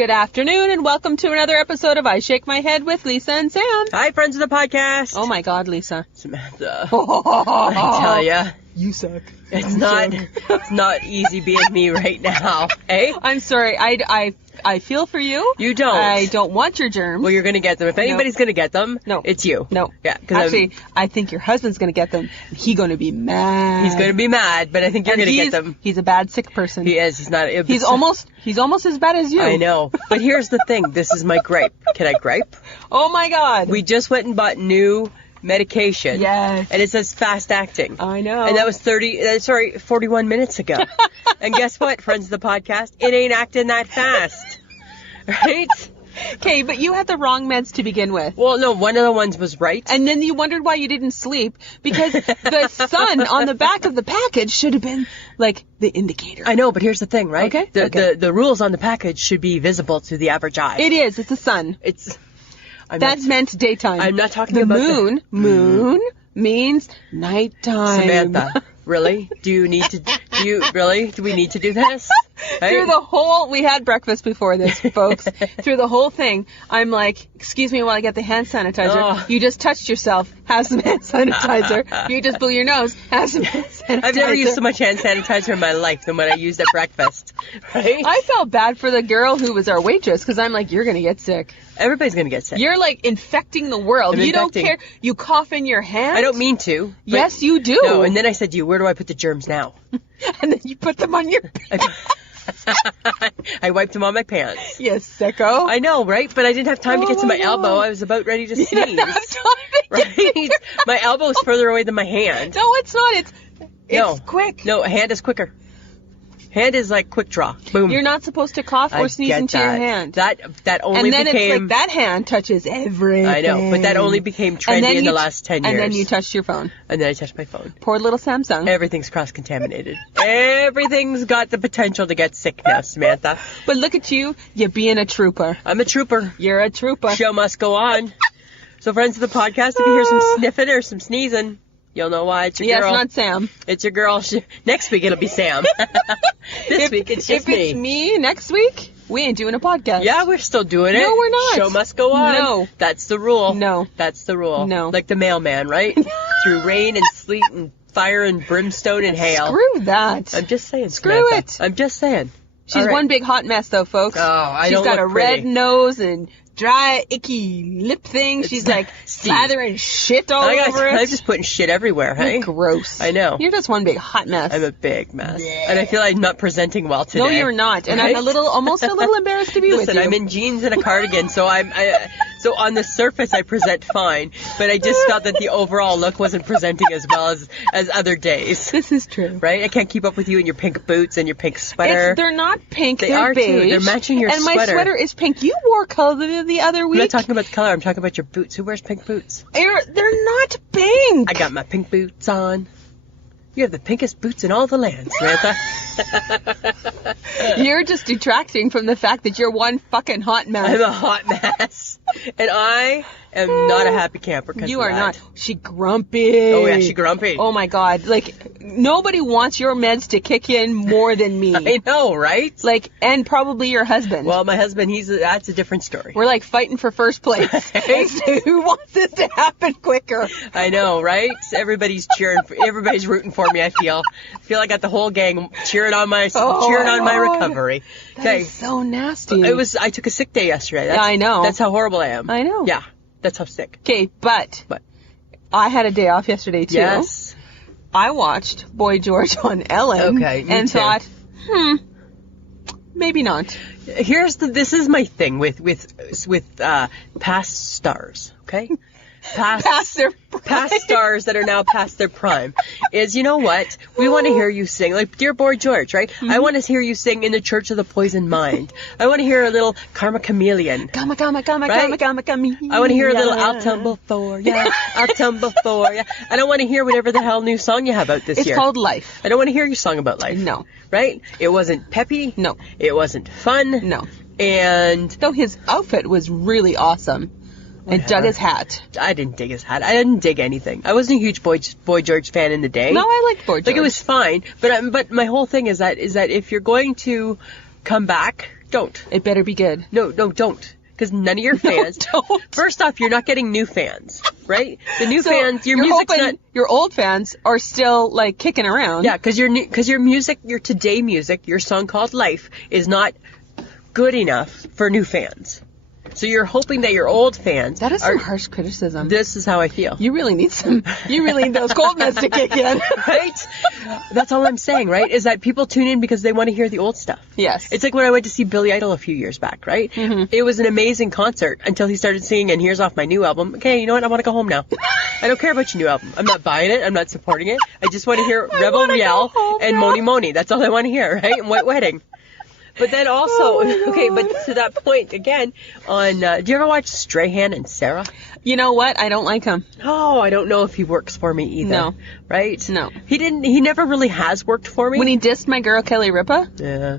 Good afternoon, and welcome to another episode of I Shake My Head with Lisa and Sam. Hi, friends of the podcast. Oh my God, Lisa. Samantha. I tell ya. You suck. It's not easy being me right now. Hey? I'm sorry. I feel for you. You don't. I don't want your germs. Well, you're going to get them. If anybody's going to get them, it's you. No. Yeah. Actually, I think your husband's going to get them. He's going to be mad. He's going to be mad, but I think you're going to get them. He's a bad, sick person. He is. He's not. He's almost as bad as you. I know. But here's the thing. This is my gripe. Can I gripe? Oh my God. We just went and bought new medication. Yes. And it says fast acting. I know. And that was 41 minutes ago. And guess what, friends of the podcast? It ain't acting that fast. Right? Okay, but you had the wrong meds to begin with. Well, no, one of the ones was right. And then you wondered why you didn't sleep, because the sun on the back of the package should have been, like, the indicator. I know, but here's the thing, right? Okay. The rules on the package should be visible to the average eye. It is. It's the sun. That meant daytime. I'm not talking the about moon. Moon means nighttime. Samantha, really? Do we need to do this? Through the whole, we had breakfast before this, folks. Through the whole thing, I'm like, excuse me while I get the hand sanitizer. Oh. You just touched yourself. Have some hand sanitizer. You just blew your nose. Have some hand sanitizer. I've never used so much hand sanitizer in my life than when I used at breakfast. Right? I felt bad for the girl who was our waitress, because I'm like, you're going to get sick. Everybody's going to get sick. Don't the world. You don't care. You cough in your hand. I don't mean to. Yes, you do. No, and then I said to you, where do I put the germs now? And then you put them on your pants. I wiped them on my pants. Yes, sicko. I know, right? But I didn't have time to get to my elbow. I was about ready to sneeze. You didn't have time right? My elbow is further away than my hand. No, it's not. It's quick. No, a hand is quicker. Hand is like quick draw. Boom. You're not supposed to cough or sneeze into your hand. That only became... And then it's like that hand touches everything. I know, but that only became trendy in the last 10 years. And then you touched your phone. And then I touched my phone. Poor little Samsung. Everything's cross-contaminated. Everything's got the potential to get sick now, Samantha. But look at you being a trooper. I'm a trooper. You're a trooper. Show must go on. So friends of the podcast, if you hear some sniffing or some sneezing, you'll know why. It's your girl. Yes, not Sam. It's your girl. Next week it'll be Sam. This week it's just me. If it's me next week, we ain't doing a podcast. Yeah, we're still doing it. No, we're not. Show must go on. No. That's the rule. No. That's the rule. No. Like the mailman, right? Through rain and sleet and fire and brimstone and hail. Screw that. I'm just saying, Screw Samantha. it. I'm just saying. She's one big hot mess, though, folks. Oh, I She's don't got look a pretty. red nose and dry, icky lip thing. She's like slathering shit all over it. I'm just putting shit everywhere, hey? Gross. I know. You're just one big hot mess. I'm a big mess. And I feel like I'm not presenting well today. No, you're not. And right? I'm almost a little embarrassed to be with you. Listen, I'm in jeans and a cardigan, so so on the surface I present fine, but I just felt that the overall look wasn't presenting as well as other days. This is true. Right? I can't keep up with you in your pink boots and your pink sweater. They're not pink, They they're are beige. too. They're matching your sweater. sweater. And my sweater is pink. You wore color the other week. I'm not talking about the color, I'm talking about your boots. Who wears pink boots? They're not pink. I got my pink boots on. You have the pinkest boots in all the land, Samantha. You're just detracting from the fact that you're one fucking hot mess. I'm a hot mess. And I am not a happy camper. You are not. She grumpy. Oh, yeah, she grumpy. Oh, my God. Like, nobody wants your meds to kick in more than me. I know, right? Like, and probably your husband. Well, my husband, that's a different story. We're like fighting for first place. Who wants this to happen quicker? I know, right? Everybody's everybody's rooting for me, I feel. I feel like I got the whole gang cheering on my recovery. That is so nasty. I took a sick day yesterday. I know. That's how horrible I am. I know. Yeah, that's how sick. Okay, but I had a day off yesterday, too. Yes. I watched Boy George on Ellen. Okay, me and too. thought, maybe not. This is my thing with past stars, okay? Past stars that are now past their prime is, you know what? We want to hear you sing, like Dear Boy George, right? Mm-hmm. I want to hear you sing In the Church of the Poisoned Mind. I want to hear a little Karma Chameleon. Karma, right? chameleon. I want to hear a little I'll Tumble For Ya, I'll Tumble For Ya. I don't want to hear whatever the hell new song you have out this year. It's called Life. I don't want to hear your song about life. No. Right? It wasn't peppy. No. It wasn't fun. No. And though his outfit was really awesome. And dug his hat. I didn't dig his hat. I didn't dig anything. I wasn't a huge Boy George fan in the day. No, I liked Boy George. Like, it was fine. But my whole thing is that if you're going to come back Don't. It better be good. No, don't. Because none of your fans. Don't. First off, you're not getting new fans, right? The new So fans, your you're music's hoping not. your old fans are still like kicking around. Yeah, because your music, your today music, your song called Life, is not good enough for new fans. So you're hoping that your old fans. That is some harsh criticism. This is how I feel. You really need those cold meds to kick in. Right? That's all I'm saying, right? Is that people tune in because they want to hear the old stuff. Yes. It's like when I went to see Billy Idol a few years back, right? Mm-hmm. It was an amazing concert until he started singing, and here's off my new album. Okay, you know what? I want to go home now. I don't care about your new album. I'm not buying it. I'm not supporting it. I just want to hear Rebel Riel and Moni Moni. That's all I want to hear, right? And White Wedding. But then also, but to that point, again, on, do you ever watch Strahan and Sarah? You know what? I don't like him. Oh, I don't know if he works for me either. No. Right? No. He never really has worked for me. When he dissed my girl Kelly Ripa? Yeah.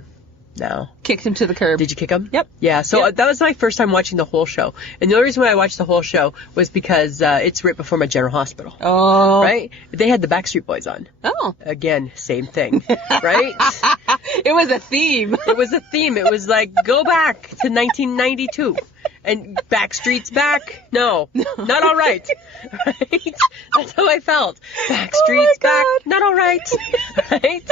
No. Kicked him to the curb. Did you kick him? Yep. Yeah, so Yep. that was my first time watching the whole show. And the only reason why I watched the whole show was because it's right before my general hospital. Oh. Right? They had the Backstreet Boys on. Oh. Again, same thing. Right? It was a theme. It was a theme. It was like, go back to 1992. And Backstreet's back? No. Not all right. Right? That's how I felt. Backstreet's back? Not all right. Right?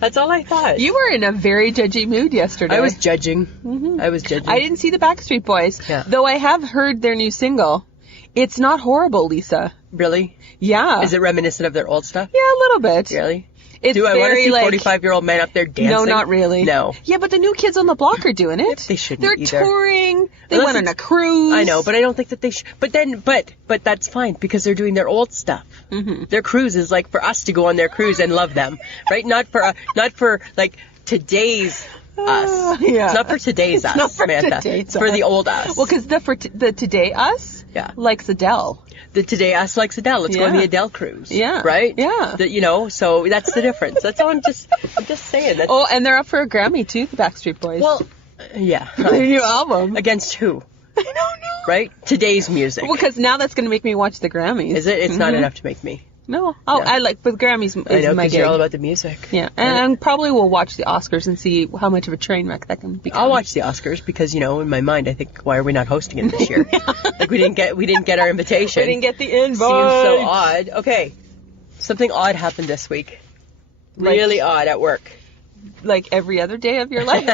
That's all I thought. You were in a very judgy mood yesterday. I was judging. Mm-hmm. I was judging. I didn't see the Backstreet Boys. Yeah. Though I have heard their new single. It's not horrible, Lisa. Really? Yeah. Is it reminiscent of their old stuff? Yeah, a little bit. Really? It's Do I want to very, see like, 45-year-old men up there dancing? No, not really. No. Yeah, but the new kids on the block are doing it. They shouldn't They're either. touring. They Unless went on a it's- cruise. I know, but I don't think that they should. But that's fine because they're doing their old stuff. Mm-hmm. Their cruise is like for us to go on their cruise and love them, right? Not for like today's us. Yeah. It's not for today's us, not for Samantha. today's It's for us. the old us. Well, because the today us likes Adele. The today us likes Adele. Let's go on Yeah. the Adele cruise. Yeah. Right? Yeah. So that's the difference. That's all I'm just saying. That's, Oh, and they're up for a Grammy too, the Backstreet Boys. well, yeah. their new album. Against who? I don't know. Right? Today's music. Well, because now that's going to make me watch the Grammys. Is it? It's not enough to make me. No. Oh, No. I like, but Grammys I is know, my because gig. you're all about the music. Yeah, and probably we'll watch the Oscars and see how much of a train wreck that can become. I'll watch the Oscars because, in my mind, I think, why are we not hosting it this year? Like, we didn't get our invitation. We didn't get the invite. Seems so odd. Okay. Something odd happened this week. Really odd at work. Like every other day of your life.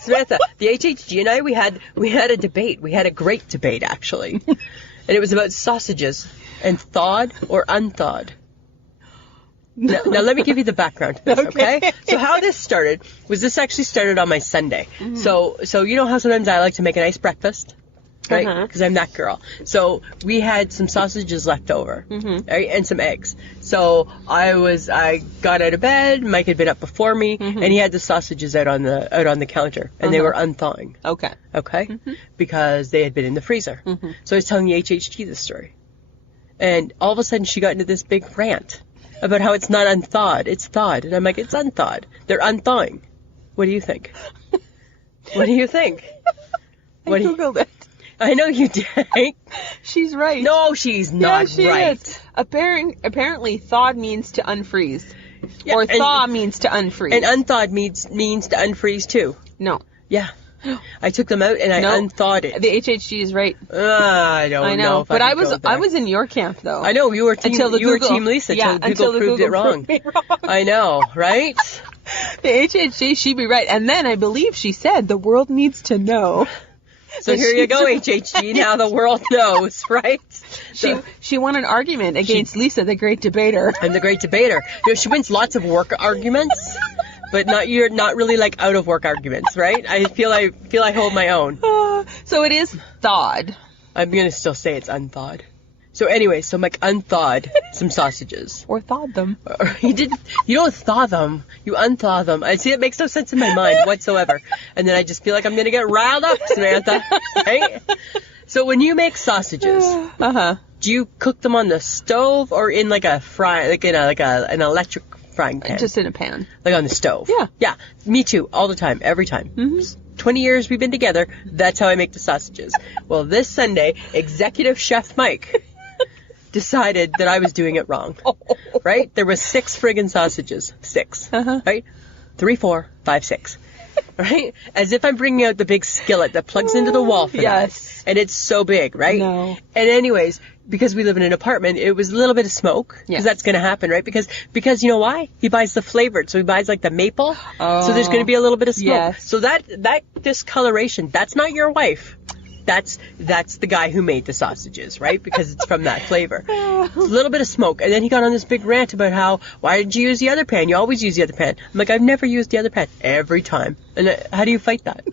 Samantha, the HHG and I, we had a debate. We had a great debate, actually. And it was about sausages and thawed or unthawed. Now, let me give you the background to this, okay? So how this started was this actually started on my Sunday. Mm-hmm. So you know how sometimes I like to make a nice breakfast? Right? Because I'm that girl. So we had some sausages left over, right? And some eggs. So I got out of bed. Mike had been up before me, and he had the sausages out on the counter, and they were unthawing. Okay. Okay? Because they had been in the freezer. So I was telling the HHG this story. And all of a sudden she got into this big rant about how it's not unthawed, it's thawed. And I'm like, it's unthawed. They're unthawing. What do you think? What do you think? I Googled it. I know you did. She's right. No, she's not she right. Is. Apparently, thawed means to unfreeze. Yeah, or thaw means to unfreeze. And unthawed means to unfreeze too. No. Yeah. I took them out and I unthawed it. The HHG is right. I don't know. If but I was in your camp though. I know you were team. You were Team Lisa until Google proved it wrong. I know, right? The HHG, she'd be right, and then I believe she said the world needs to know. So here you go, HHG. Now the world knows, right? She won an argument against Lisa, the great debater. I'm the great debater. She wins lots of work arguments, but you're not really like out of work arguments, right? I feel I hold my own. So it is thawed. I'm gonna still say it's unthawed. So anyway, so Mike unthawed some sausages. Or thawed them. You don't thaw them. You unthaw them. I see it makes no sense in my mind whatsoever. And then I just feel like I'm going to get riled up, Samantha. Right? So when you make sausages, do you cook them on the stove or in like a an electric frying pan? Just in a pan. Like on the stove? Yeah. Yeah. Me too. All the time. Every time. Mm-hmm. 20 years we've been together. That's how I make the sausages. Well, this Sunday, Executive Chef Mike decided that I was doing it wrong. Right? There was 6 friggin' sausages. 6. Right? 3, 4, 5, 6. right? As if I'm bringing out the big skillet that plugs into the wall for Yes. that. And it's so big, right? No. And anyways, because we live in an apartment, it was a little bit of smoke. Because Yes. that's going to happen, right? Because you know why? He buys the flavored. So he buys like the maple. So there's going to be a little bit of smoke. Yes. So that discoloration, that's not your wife. That's the guy who made the sausages, right? Because it's from that flavor. A little bit of smoke. And then he got on this big rant about why did you use the other pan? You always use the other pan. I'm like, I've never used the other pan. Every time. And how do you fight that?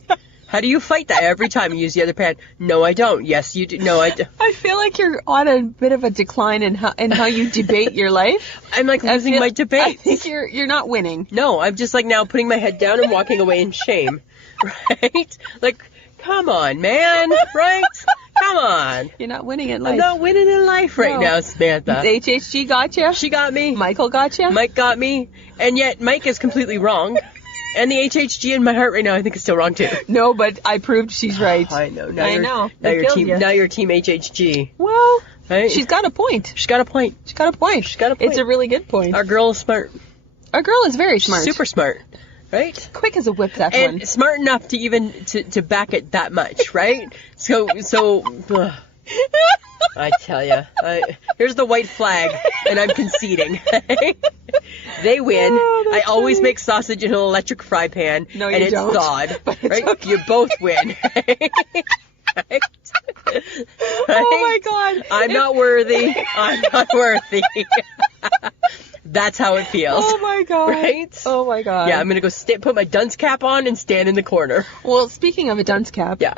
How do you fight that every time you use the other pan? No, I don't. Yes, you do. No, I do. I feel like you're on a bit of a decline in how you debate your life. I'm like losing my debate. I think you're not winning. No, I'm just like now putting my head down and walking away in shame. Right? Like, come on, man. Right? Come on. You're not winning in life. I'm not winning in life right now, Samantha. HHG got you. She got me. Michael got you. Mike got me. And yet Mike is completely wrong. And the HHG in my heart right now I think is still wrong too. No, but I proved she's right. I know. I know. Now They you're killed you. now you're team HHG. Well, Right? she's got a point. She's got a point. She's got a point. She's got a point. It's a really good point. Our girl is smart. Our girl is very smart. Super smart. Right? Quick as a whip, that And one. smart enough to even to back it that much, right? So ugh. I tell you, here's the white flag, and I'm conceding. They win. Oh, that's I always funny. make sausage in an electric fry pan, No, and you it's don't. thawed. But it's Right? okay. You both win. Right? Oh my God. I'm not worthy. I'm not worthy. That's how it feels. Oh my God. Right? Oh my God. Yeah, I'm gonna go put my dunce cap on and stand in the corner. Well, speaking of a dunce cap. Yeah.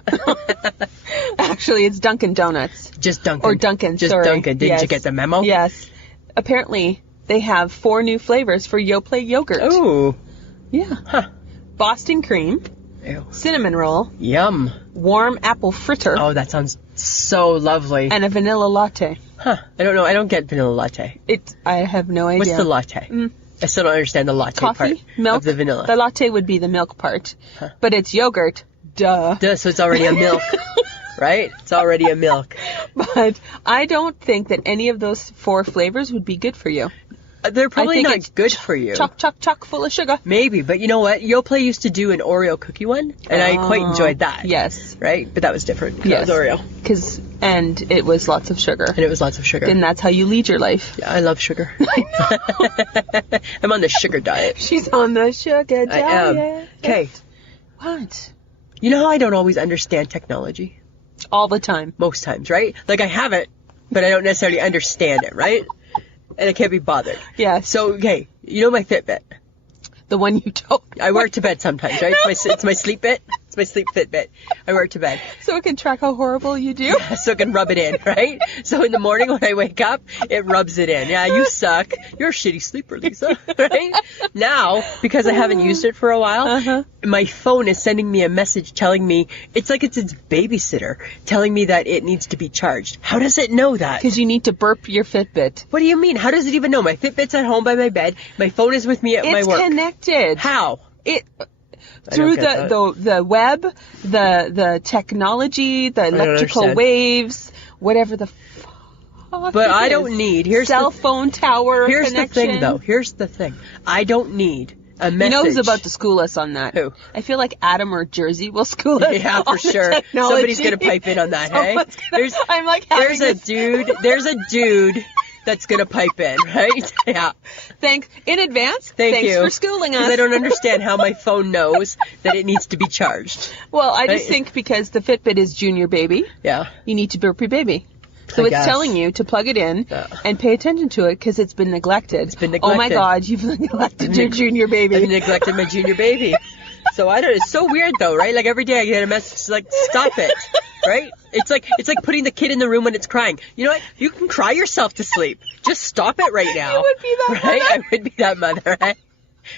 Actually, it's Dunkin' Donuts. Just Dunkin'. Or Dunkin', Just sorry. Dunkin'. Didn't Yes. you get the memo? Yes. Apparently, they have 4 new flavors for Yoplait yogurt. Ooh. Yeah. Huh. Boston cream, Ew. cinnamon roll, Yum. warm apple fritter, Oh, that sounds so lovely. and a vanilla latte. Huh. I don't know. I don't get vanilla latte. I have no idea. What's the latte? Mm. I still don't understand the latte part Coffee, milk, of the vanilla. The latte would be the milk part, but it's yogurt. Duh. Duh, so it's already a milk. Right? It's already a milk. But I don't think that any of those 4 flavors would be good for you. They're probably think not it's good for you. Chock full of sugar. Maybe, but you know what? Yoplait used to do an Oreo cookie one, and I quite enjoyed that. Yes. Right? But that was different. 'Cause Yes. That was Oreo. And it was lots of sugar. And it was lots of sugar. And that's how you lead your life. Yeah, I love sugar. I'm on the sugar diet. She's on the sugar diet. I am. Okay. What? You know how I don't always understand technology? All the time. Most times, right? Like I have it, but I don't necessarily understand it, right? And I can't be bothered. Yes. So, okay, you know my Fitbit. The one you don't. I wear it to bed sometimes, right? It's my sleep bit. It's my sleep Fitbit. I wear it to bed. So it can track how horrible you do? So it can rub it in, right? So in the morning when I wake up, it rubs it in. Yeah, you suck. You're a shitty sleeper, Lisa. Right? Now, because I haven't used it for a while, my phone is sending me a message telling me, it's like it's its babysitter, telling me that it needs to be charged. How does it know that? Because you need to burp your Fitbit. What do you mean? How does it even know? My Fitbit's at home by my bed. My phone is with me at my work. It's connected. How? Through get the web, the technology, the electrical understand. waves, whatever the fuck. But it I is. don't need. Cell phone tower Here's connection. the thing, though. Here's the thing. I don't need a message. You know who's about to school us on that? Who? I feel like Adam or Jersey will school us. Yeah, on for the sure. technology. Somebody's gonna pipe in on that, hey? Someone's gonna- I'm like, There's a dude that's gonna pipe in, right? Yeah. Thanks in advance. Thanks Thanks for schooling us. Because I don't understand how my phone knows that it needs to be charged. Well, I just Right. think because the Fitbit is junior baby, Yeah. you need to burp your baby. So I it's guess. telling you to plug it in Yeah. and pay attention to it because it's been neglected. It's been Oh my neglected. God, you've neglected your junior baby. I've neglected my junior baby. So I don't. It's so weird though, right? Like every day I get a message like, "Stop it," right? It's like putting the kid in the room when it's crying. You know what? You can cry yourself to sleep. Just stop it right now. You would be that right? mother. I would be that mother, right?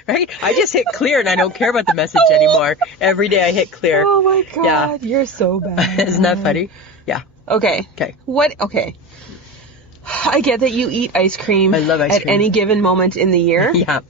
Right? I just hit clear and I don't care about the message anymore. Every day I hit clear. Oh my God, Yeah. you're so bad. Isn't that funny? Yeah. Okay. Okay. What? Okay. I get that you eat ice cream. I love ice at cream. any given moment in the year. Yeah.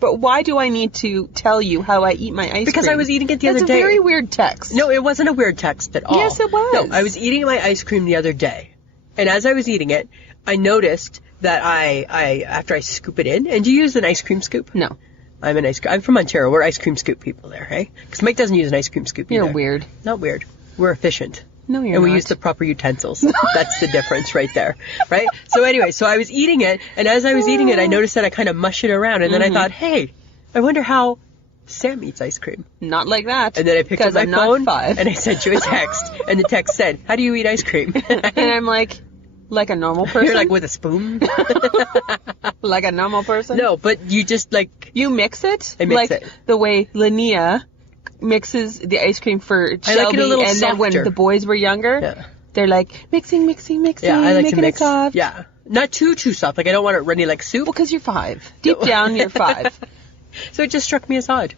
But why do I need to tell you how I eat my ice cream? Because I was eating it the That's other day. a very weird text. No, it wasn't a weird text at all. Yes, it was. No, I was eating my ice cream the other day. And as I was eating it, I noticed that I after I scoop it in, and do you use an ice cream scoop? No. I'm from Ontario. We're ice cream scoop people there, hey? Because Mike doesn't use an ice cream scoop either. You're weird. Not weird. We're efficient. No, you're and not. we use the proper utensils. That's the difference right there, right? So anyway, I was eating it, and as I was eating it, I noticed that I kind of mush it around, and then I thought, hey, I wonder how Sam eats ice cream. Not like that. And then I picked up my I'm phone, not 5. and I sent you a text, and the text said, how do you eat ice cream? And I'm like a normal person? You're like, with a spoon? Like a normal person? No, but you just like... You mix it? I mix it. The way Linnea mixes the ice cream for Shelby, I like it a little and then when softer. the boys were younger, they're like, mixing, Yeah, I like making to mix. it soft. Yeah. Not too soft. Like, I don't want it runny like soup. Well, because you're 5. Deep down, you're 5. So it just struck me as odd.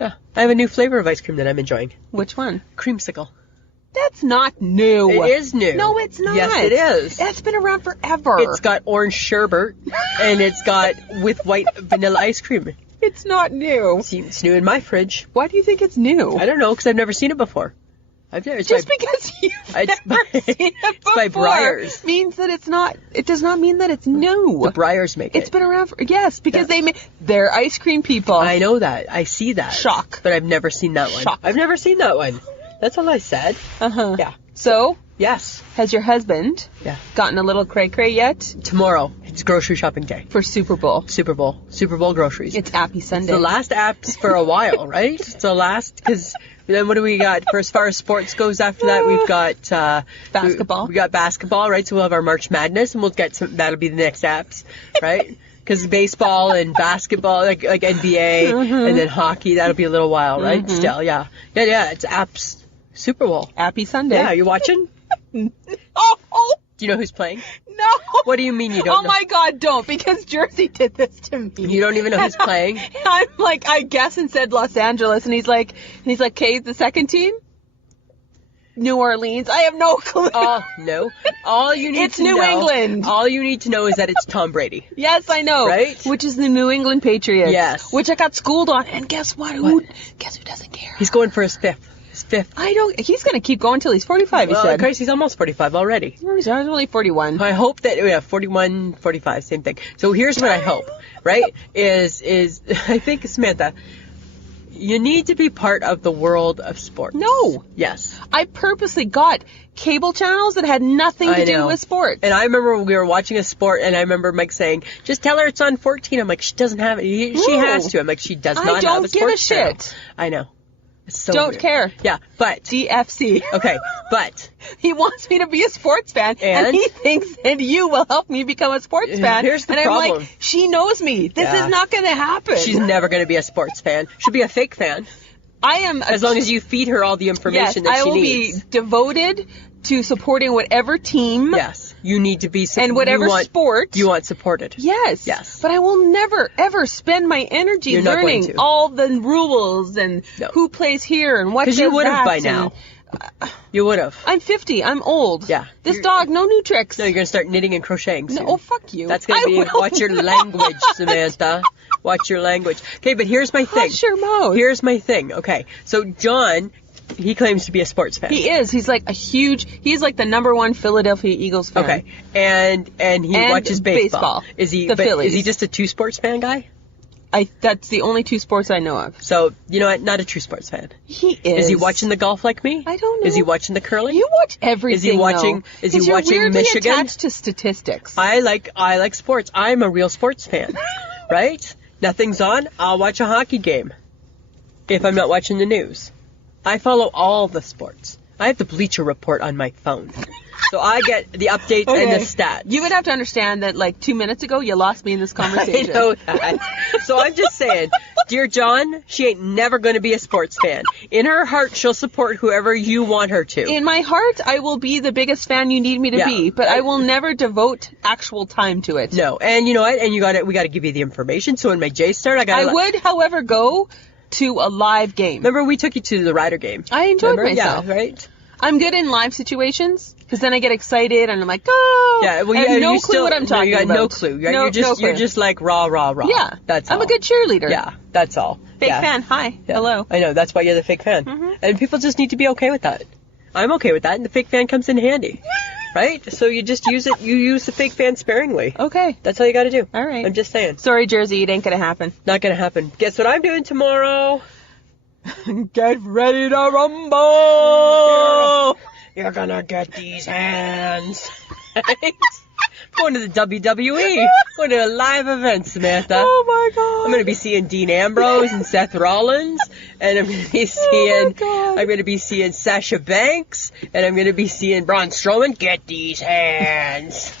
Yeah. I have a new flavor of ice cream that I'm enjoying. Which one? Creamsicle. That's not new. It is new. No, it's not. Yes, it is. That's been around forever. It's got orange sherbet, and it's got with white vanilla ice cream. It's not new. It's new in my fridge. Why do you think it's new? I don't know, because I've never seen it before. Because you've never seen it before it's by Breyers. Means that it's not. It does not mean that it's new. The Breyers make it. It's been around yes, because they're ice cream people. I know that. I see that. Shock. But I've never seen that one. Shock. I've never seen that one. That's all I said. Uh-huh. Yeah. So, yes. Has your husband gotten a little cray-cray yet? Tomorrow. It's grocery shopping day. For Superbowl. Superbowl groceries. It's Appy Sunday. It's the last apps for a while, right? It's the last, because then what do we got? For as far as sports goes after that, we've got... basketball. We got basketball, right? So we'll have our March Madness, and we'll get that'll be the next apps, right? Because baseball and basketball, like NBA, and then hockey, that'll be a little while, right? Still, yeah. Yeah, it's apps. Super Bowl. Happy Sunday. Yeah, you watching? Oh! Do you know who's playing? No! What do you mean you don't know? Oh my god, don't, because Jersey did this to me. You don't even know who's playing? I'm like, I guess, and said Los Angeles, and he's like, okay, the second team? New Orleans. I have no clue. No. All you need it's New England. All you need to know is that it's Tom Brady. Yes, I know. Right? Which is the New England Patriots. Yes. Which I got schooled on. And guess what? Guess who doesn't care? He's going for his 5th. He's going to keep going till he's 45, he said. Chris, he's almost 45 already. He's only 41. I hope that, 41, 45, same thing. So here's what I hope, right? Is I think, Samantha, you need to be part of the world of sports. No. Yes. I purposely got cable channels that had nothing to do with sports. And I remember we were watching a sport, and I remember Mike saying, just tell her it's on 14. I'm like, she doesn't have it. She has to. I'm like, she does not have a sports channel. I don't give a shit. I know. It's so don't weird. care. Yeah, but... DFC. Okay, but... He wants me to be a sports fan, and he thinks that you will help me become a sports fan. Here's the problem. problem. I'm like, she knows me. This is not going to happen. She's never going to be a sports fan. She'll be a fake fan. I am... As long as you feed her all the information that she needs. I will be devoted to supporting whatever team. Yes. You need to be... And whatever sport. You want supported. Yes. Yes. But I will never, ever spend my energy learning all the rules and who plays here and what does that. Because you would have by now. You would have. I'm 50. I'm old. Yeah. This dog, no new tricks. No, you're going to start knitting and crocheting soon. No, fuck you. That's going to be... Watch your language, Samantha. Watch your language. Okay, but here's my thing. Hush your mouth. Here's my thing. Okay, so John... He claims to be a sports fan. He is. He's like he's like the #1 Philadelphia Eagles fan. Okay. And he watches baseball. Is he Phillies. Is he just a 2 sports fan guy? That's the only 2 sports I know of. So, you know what? Not a true sports fan. He is. Is he watching the golf like me? I don't know. Is he watching the curling? You watch everything. Is he watching you're weirdly Michigan? Attached to statistics. I like sports. I'm a real sports fan. Right? Nothing's on, I'll watch a hockey game. If I'm not watching the news. I follow all the sports. I have the Bleacher Report on my phone. So I get the updates and the stats. You would have to understand that like 2 minutes ago, you lost me in this conversation. I know that. So I'm just saying, dear John, she ain't never going to be a sports fan. In her heart, she'll support whoever you want her to. In my heart, I will be the biggest fan you need me to be, but I will never devote actual time to it. No, and you know what? And we got to give you the information. So when my J start, I would, however, go to a live game. Remember, we took you to the Ryder game. I enjoyed myself. Yeah, right? I'm good in live situations because then I get excited and I'm like, oh, yeah, well, I have no clue what I'm talking about. You got no clue. You're just like rah, rah, rah. Yeah, that's all. I'm a good cheerleader. Yeah, that's all. Fake fan. Hi. Yeah. Hello. I know. That's why you're the fake fan. Mm-hmm. And people just need to be okay with that. I'm okay with that, and the fake fan comes in handy. right? So you just use it. You use the fake fan sparingly. Okay. That's all you got to do. All right. I'm just saying. Sorry, Jersey, it ain't gonna happen. Not gonna happen. Guess what I'm doing tomorrow? Get ready to rumble! You're gonna get these hands. Right? Going to the WWE. Going to a live event, Samantha. Oh my God. I'm going to be seeing Dean Ambrose and Seth Rollins, and I'm going to be seeing Sasha Banks, and I'm going to be seeing Braun Strowman. Get these hands.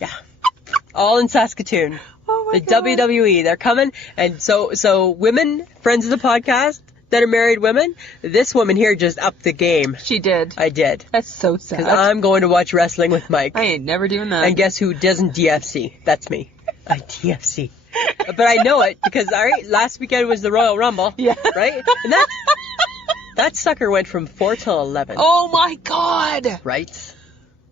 Yeah. All in Saskatoon. Oh my The God. WWE, they're coming, and so women, friends of the podcast that are married women, this woman here just upped the game. She did. I did. That's so sad. Because I'm going to watch wrestling with Mike. I ain't never doing that. And guess who doesn't DFC? That's me. I DFC. But I know it because, all right, last weekend was the Royal Rumble. Yeah. Right? And that sucker went from 4 till 11. Oh my God. Right?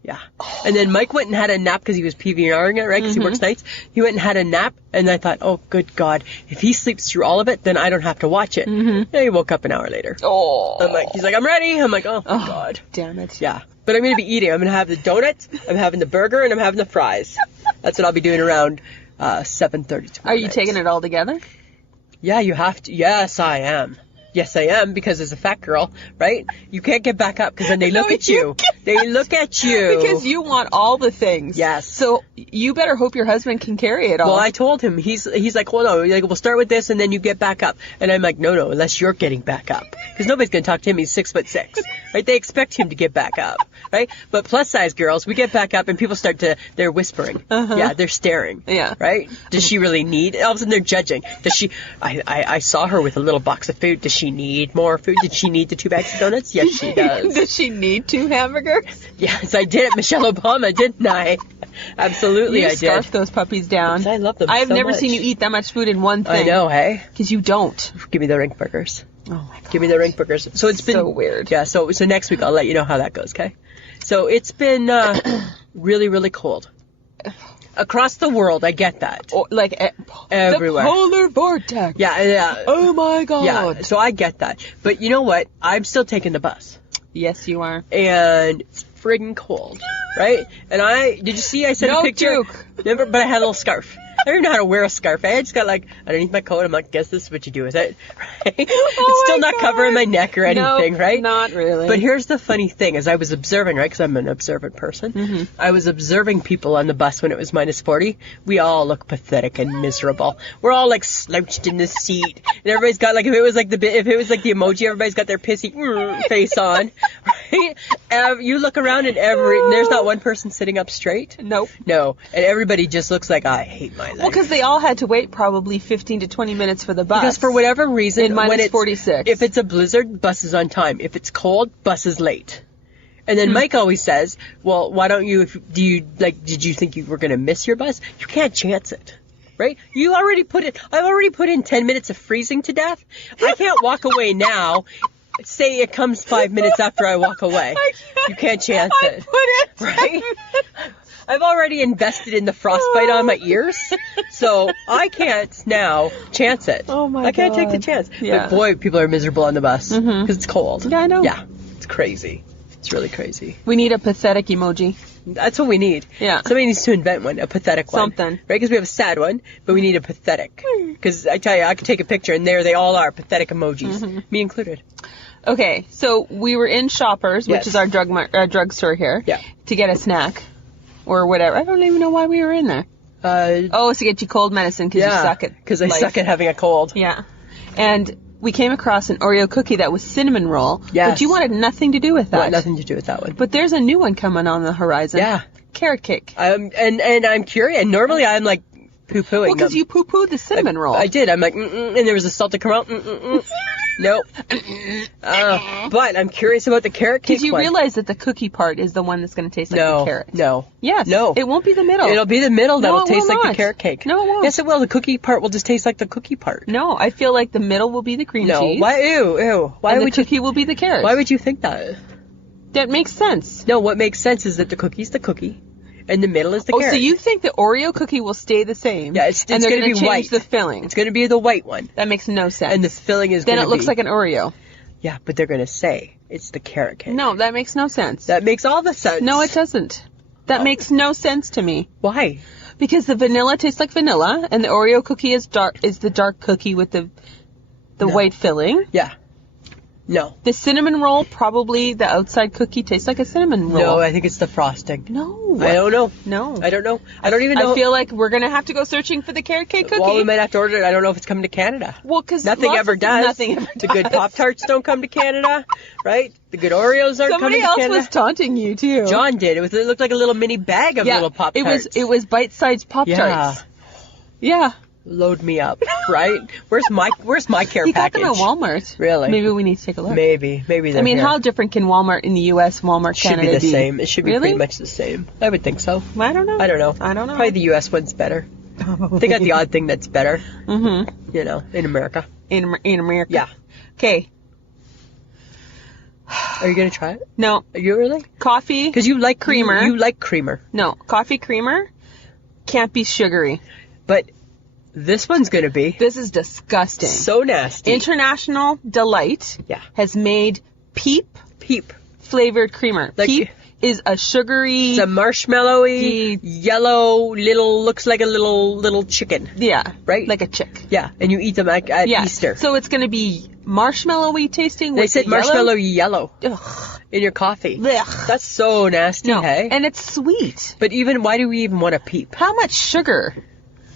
Yeah. And then Mike went and had a nap because he was PVRing it, right? Because he works nights. He went and had a nap, and I thought, oh, good God. If he sleeps through all of it, then I don't have to watch it. And he woke up an hour later. Oh. He's like, I'm ready. I'm like, oh God. Damn it. Yeah. But I'm going to be eating. I'm going to have the donuts, I'm having the burger, and I'm having the fries. That's what I'll be doing around 7:30 tomorrow. Are you taking it all together? Yeah, you have to. Yes, I am. Yes, I am, because as a fat girl, right, you can't get back up because then they look at you. They look at you. Because you want all the things. Yes. So you better hope your husband can carry it all. Well, I told him, he's like, well, no, like, we'll start with this and then you get back up. And I'm like, no, unless you're getting back up. Because nobody's going to talk to him. He's 6'6", right? They expect him to get back up, right? But plus size girls, we get back up and people they're whispering. Yeah, they're staring. Yeah. Right? Does she really need, all of a sudden they're judging. Does she, I saw her with a little box of food. Does she need more food? Did she need the 2 bags of donuts? Yes, she does. Does she need 2 hamburgers? Yes, I did it, Michelle Obama, didn't I? Absolutely, You I did. scarf those puppies down. I love them I've so never much. seen you eat that much food in one thing. I know, hey? Because you don't. Give me the rink burgers. Oh my God. Give me the rink burgers. So it's been so weird. Yeah, so next week I'll let you know how that goes, okay? So it's been really, really cold. Across the world, I get that. Everywhere. The polar vortex. Yeah. Oh my God. Yeah, so I get that. But you know what? I'm still taking the bus. Yes, you are. And it's friggin' cold, right? And did you see I sent a picture? Joke. Remember, but I had a little scarf. I don't even know how to wear a scarf. I just got underneath my coat. I'm like, guess this is what you do with it, right? It's still not covering my neck or anything, nope, right? Not really. But here's the funny thing: as I was observing, right? Because I'm an observant person. I was observing people on the bus when it was minus 40. We all look pathetic and miserable. We're all slouched in the seat, and everybody's got if it was like the emoji, everybody's got their pissy face on, right? You look around and there's not one person sitting up straight. Nope. No, and everybody just looks like, I hate my life. Well, because they all had to wait probably 15 to 20 minutes for the bus. Because for whatever reason, in minus when it's 46. If it's a blizzard, bus is on time. If it's cold, bus is late. And then Mike always says, well, why don't you, did you think you were going to miss your bus? You can't chance it. Right? I've already put in 10 minutes of freezing to death. I can't walk away now. Say it comes 5 minutes after I walk away. You can't chance it. Right? I've already invested in the frostbite on my ears, so I can't now chance it. Oh my God. I can't take the chance. Yeah. But boy, people are miserable on the bus because it's cold. Yeah, I know. Yeah, it's crazy. It's really crazy. We need a pathetic emoji. That's what we need. Yeah. Somebody needs to invent one, a pathetic one. Something. Right? Because we have a sad one, but we need a pathetic. Because I tell you, I can take a picture and there they all are, pathetic emojis, me included. Okay, so we were in Shoppers, which Yes. is our drugstore here, Yeah. to get a snack or whatever. I don't even know why we were in there. It's to get you cold medicine because you suck at because I life. suck at having a cold. Yeah. And we came across an Oreo cookie that was cinnamon roll, Yes. but you wanted nothing to do with that. Not nothing to do with that one. But there's a new one coming on the horizon. Yeah. Carrot cake. And I'm curious. And normally I'm like poo-pooing Well, because them. you poo-pooed the cinnamon roll. I did. I'm like, and there was a salted caramel. Nope. But I'm curious about the carrot cake Because you one. realize that the cookie part is the one that's going to taste like the carrot. No. Yes. No. It won't be the middle. It'll be the middle that'll it taste will like the not. carrot cake. No, it won't. Yes, it will. The cookie part will just taste like the cookie part. No, I feel like the middle will be the cream No. cheese. Why? Ew. Why and would the cookie will be the carrot. Why would you think that? That makes sense. No, what makes sense is that the cookie's the cookie, and the middle is the carrot. So you think the Oreo cookie will stay the same? Yeah, it's and they're going to be change white. the filling. It's going to be the white one, That makes no sense. and the filling is then going to be. it looks like an Oreo. Yeah, but they're going to say it's the carrot cake. No, that makes no sense. That makes all the sense. No, it doesn't. That makes no sense to me. Why? Because the vanilla tastes like vanilla, and the Oreo cookie is the dark cookie with the white filling. Yeah. No. The cinnamon roll, probably the outside cookie tastes like a cinnamon roll. No, I think it's the frosting. No. I don't know. No. I don't know. I don't even know. I feel like we're going to have to go searching for the carrot cake cookie. Well, we might have to order it. I don't know if it's coming to Canada. Well, because nothing ever does. The good Pop-Tarts don't come to Canada, right? The good Oreos aren't coming to Canada. Somebody else was taunting you, too. John did. It looked like a little mini bag of little Pop-Tarts. It was bite-sized Pop-Tarts. Yeah. Load me up, right? Where's my care he package? He got them at Walmart. Really? Maybe we need to take a look. Maybe they're I mean, here. how different can Walmart in the U.S., Walmart Canada be? Should be the same. It should be pretty much the same. I would think so. I don't know. I don't know. Probably the U.S. one's better. They got the odd thing that's better. Mm-hmm. You know, in America. In America. Yeah. Okay. Are you gonna try it? No. Are you really? Coffee. Because you like creamer. You like creamer. No, coffee creamer can't be sugary. But this one's gonna be. This is disgusting. So nasty. International Delight. Yeah. Has made Peep flavored creamer. Like, Peep is a sugary. It's a marshmallowy, yellow looks like a little chicken. Yeah. Right? Like a chick. Yeah. And you eat them at Easter. So it's gonna be marshmallowy tasting. They said marshmallow yellow Ugh. in your coffee. Ugh. That's so nasty, hey? And it's sweet. But why do we even want a Peep? How much sugar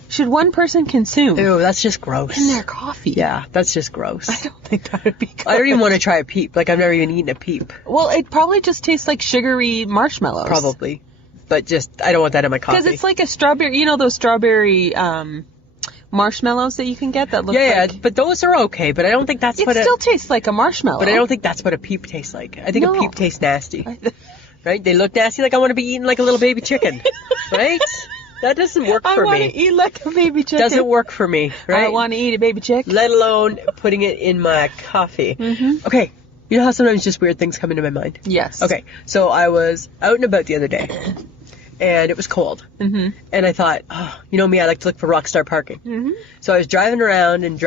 should one person consume? Ew, that's just gross. In their coffee. Yeah, that's just gross. I don't think that would be good. I don't even want to try a Peep. Like, I've never even eaten a Peep. Well, it probably just tastes like sugary marshmallows. Probably. But I don't want that in my coffee. Because it's like a strawberry, you know those strawberry marshmallows that you can get that look like... Yeah, but those are okay, but I don't think that's what it still tastes like a marshmallow. But I don't think that's what a Peep tastes like. I think a Peep tastes nasty. Right? They look nasty, like I want to be eating like a little baby chicken. Right? That doesn't work for me. I want to eat like a baby chicken. Doesn't work for me, right? I want to eat a baby chick. Let alone putting it in my coffee. Mm-hmm. Okay. You know how sometimes just weird things come into my mind? Yes. Okay. So I was out and about the other day, and it was cold. Mm-hmm. And I thought, you know me, I like to look for rock star parking. Mm-hmm. So I was driving around, and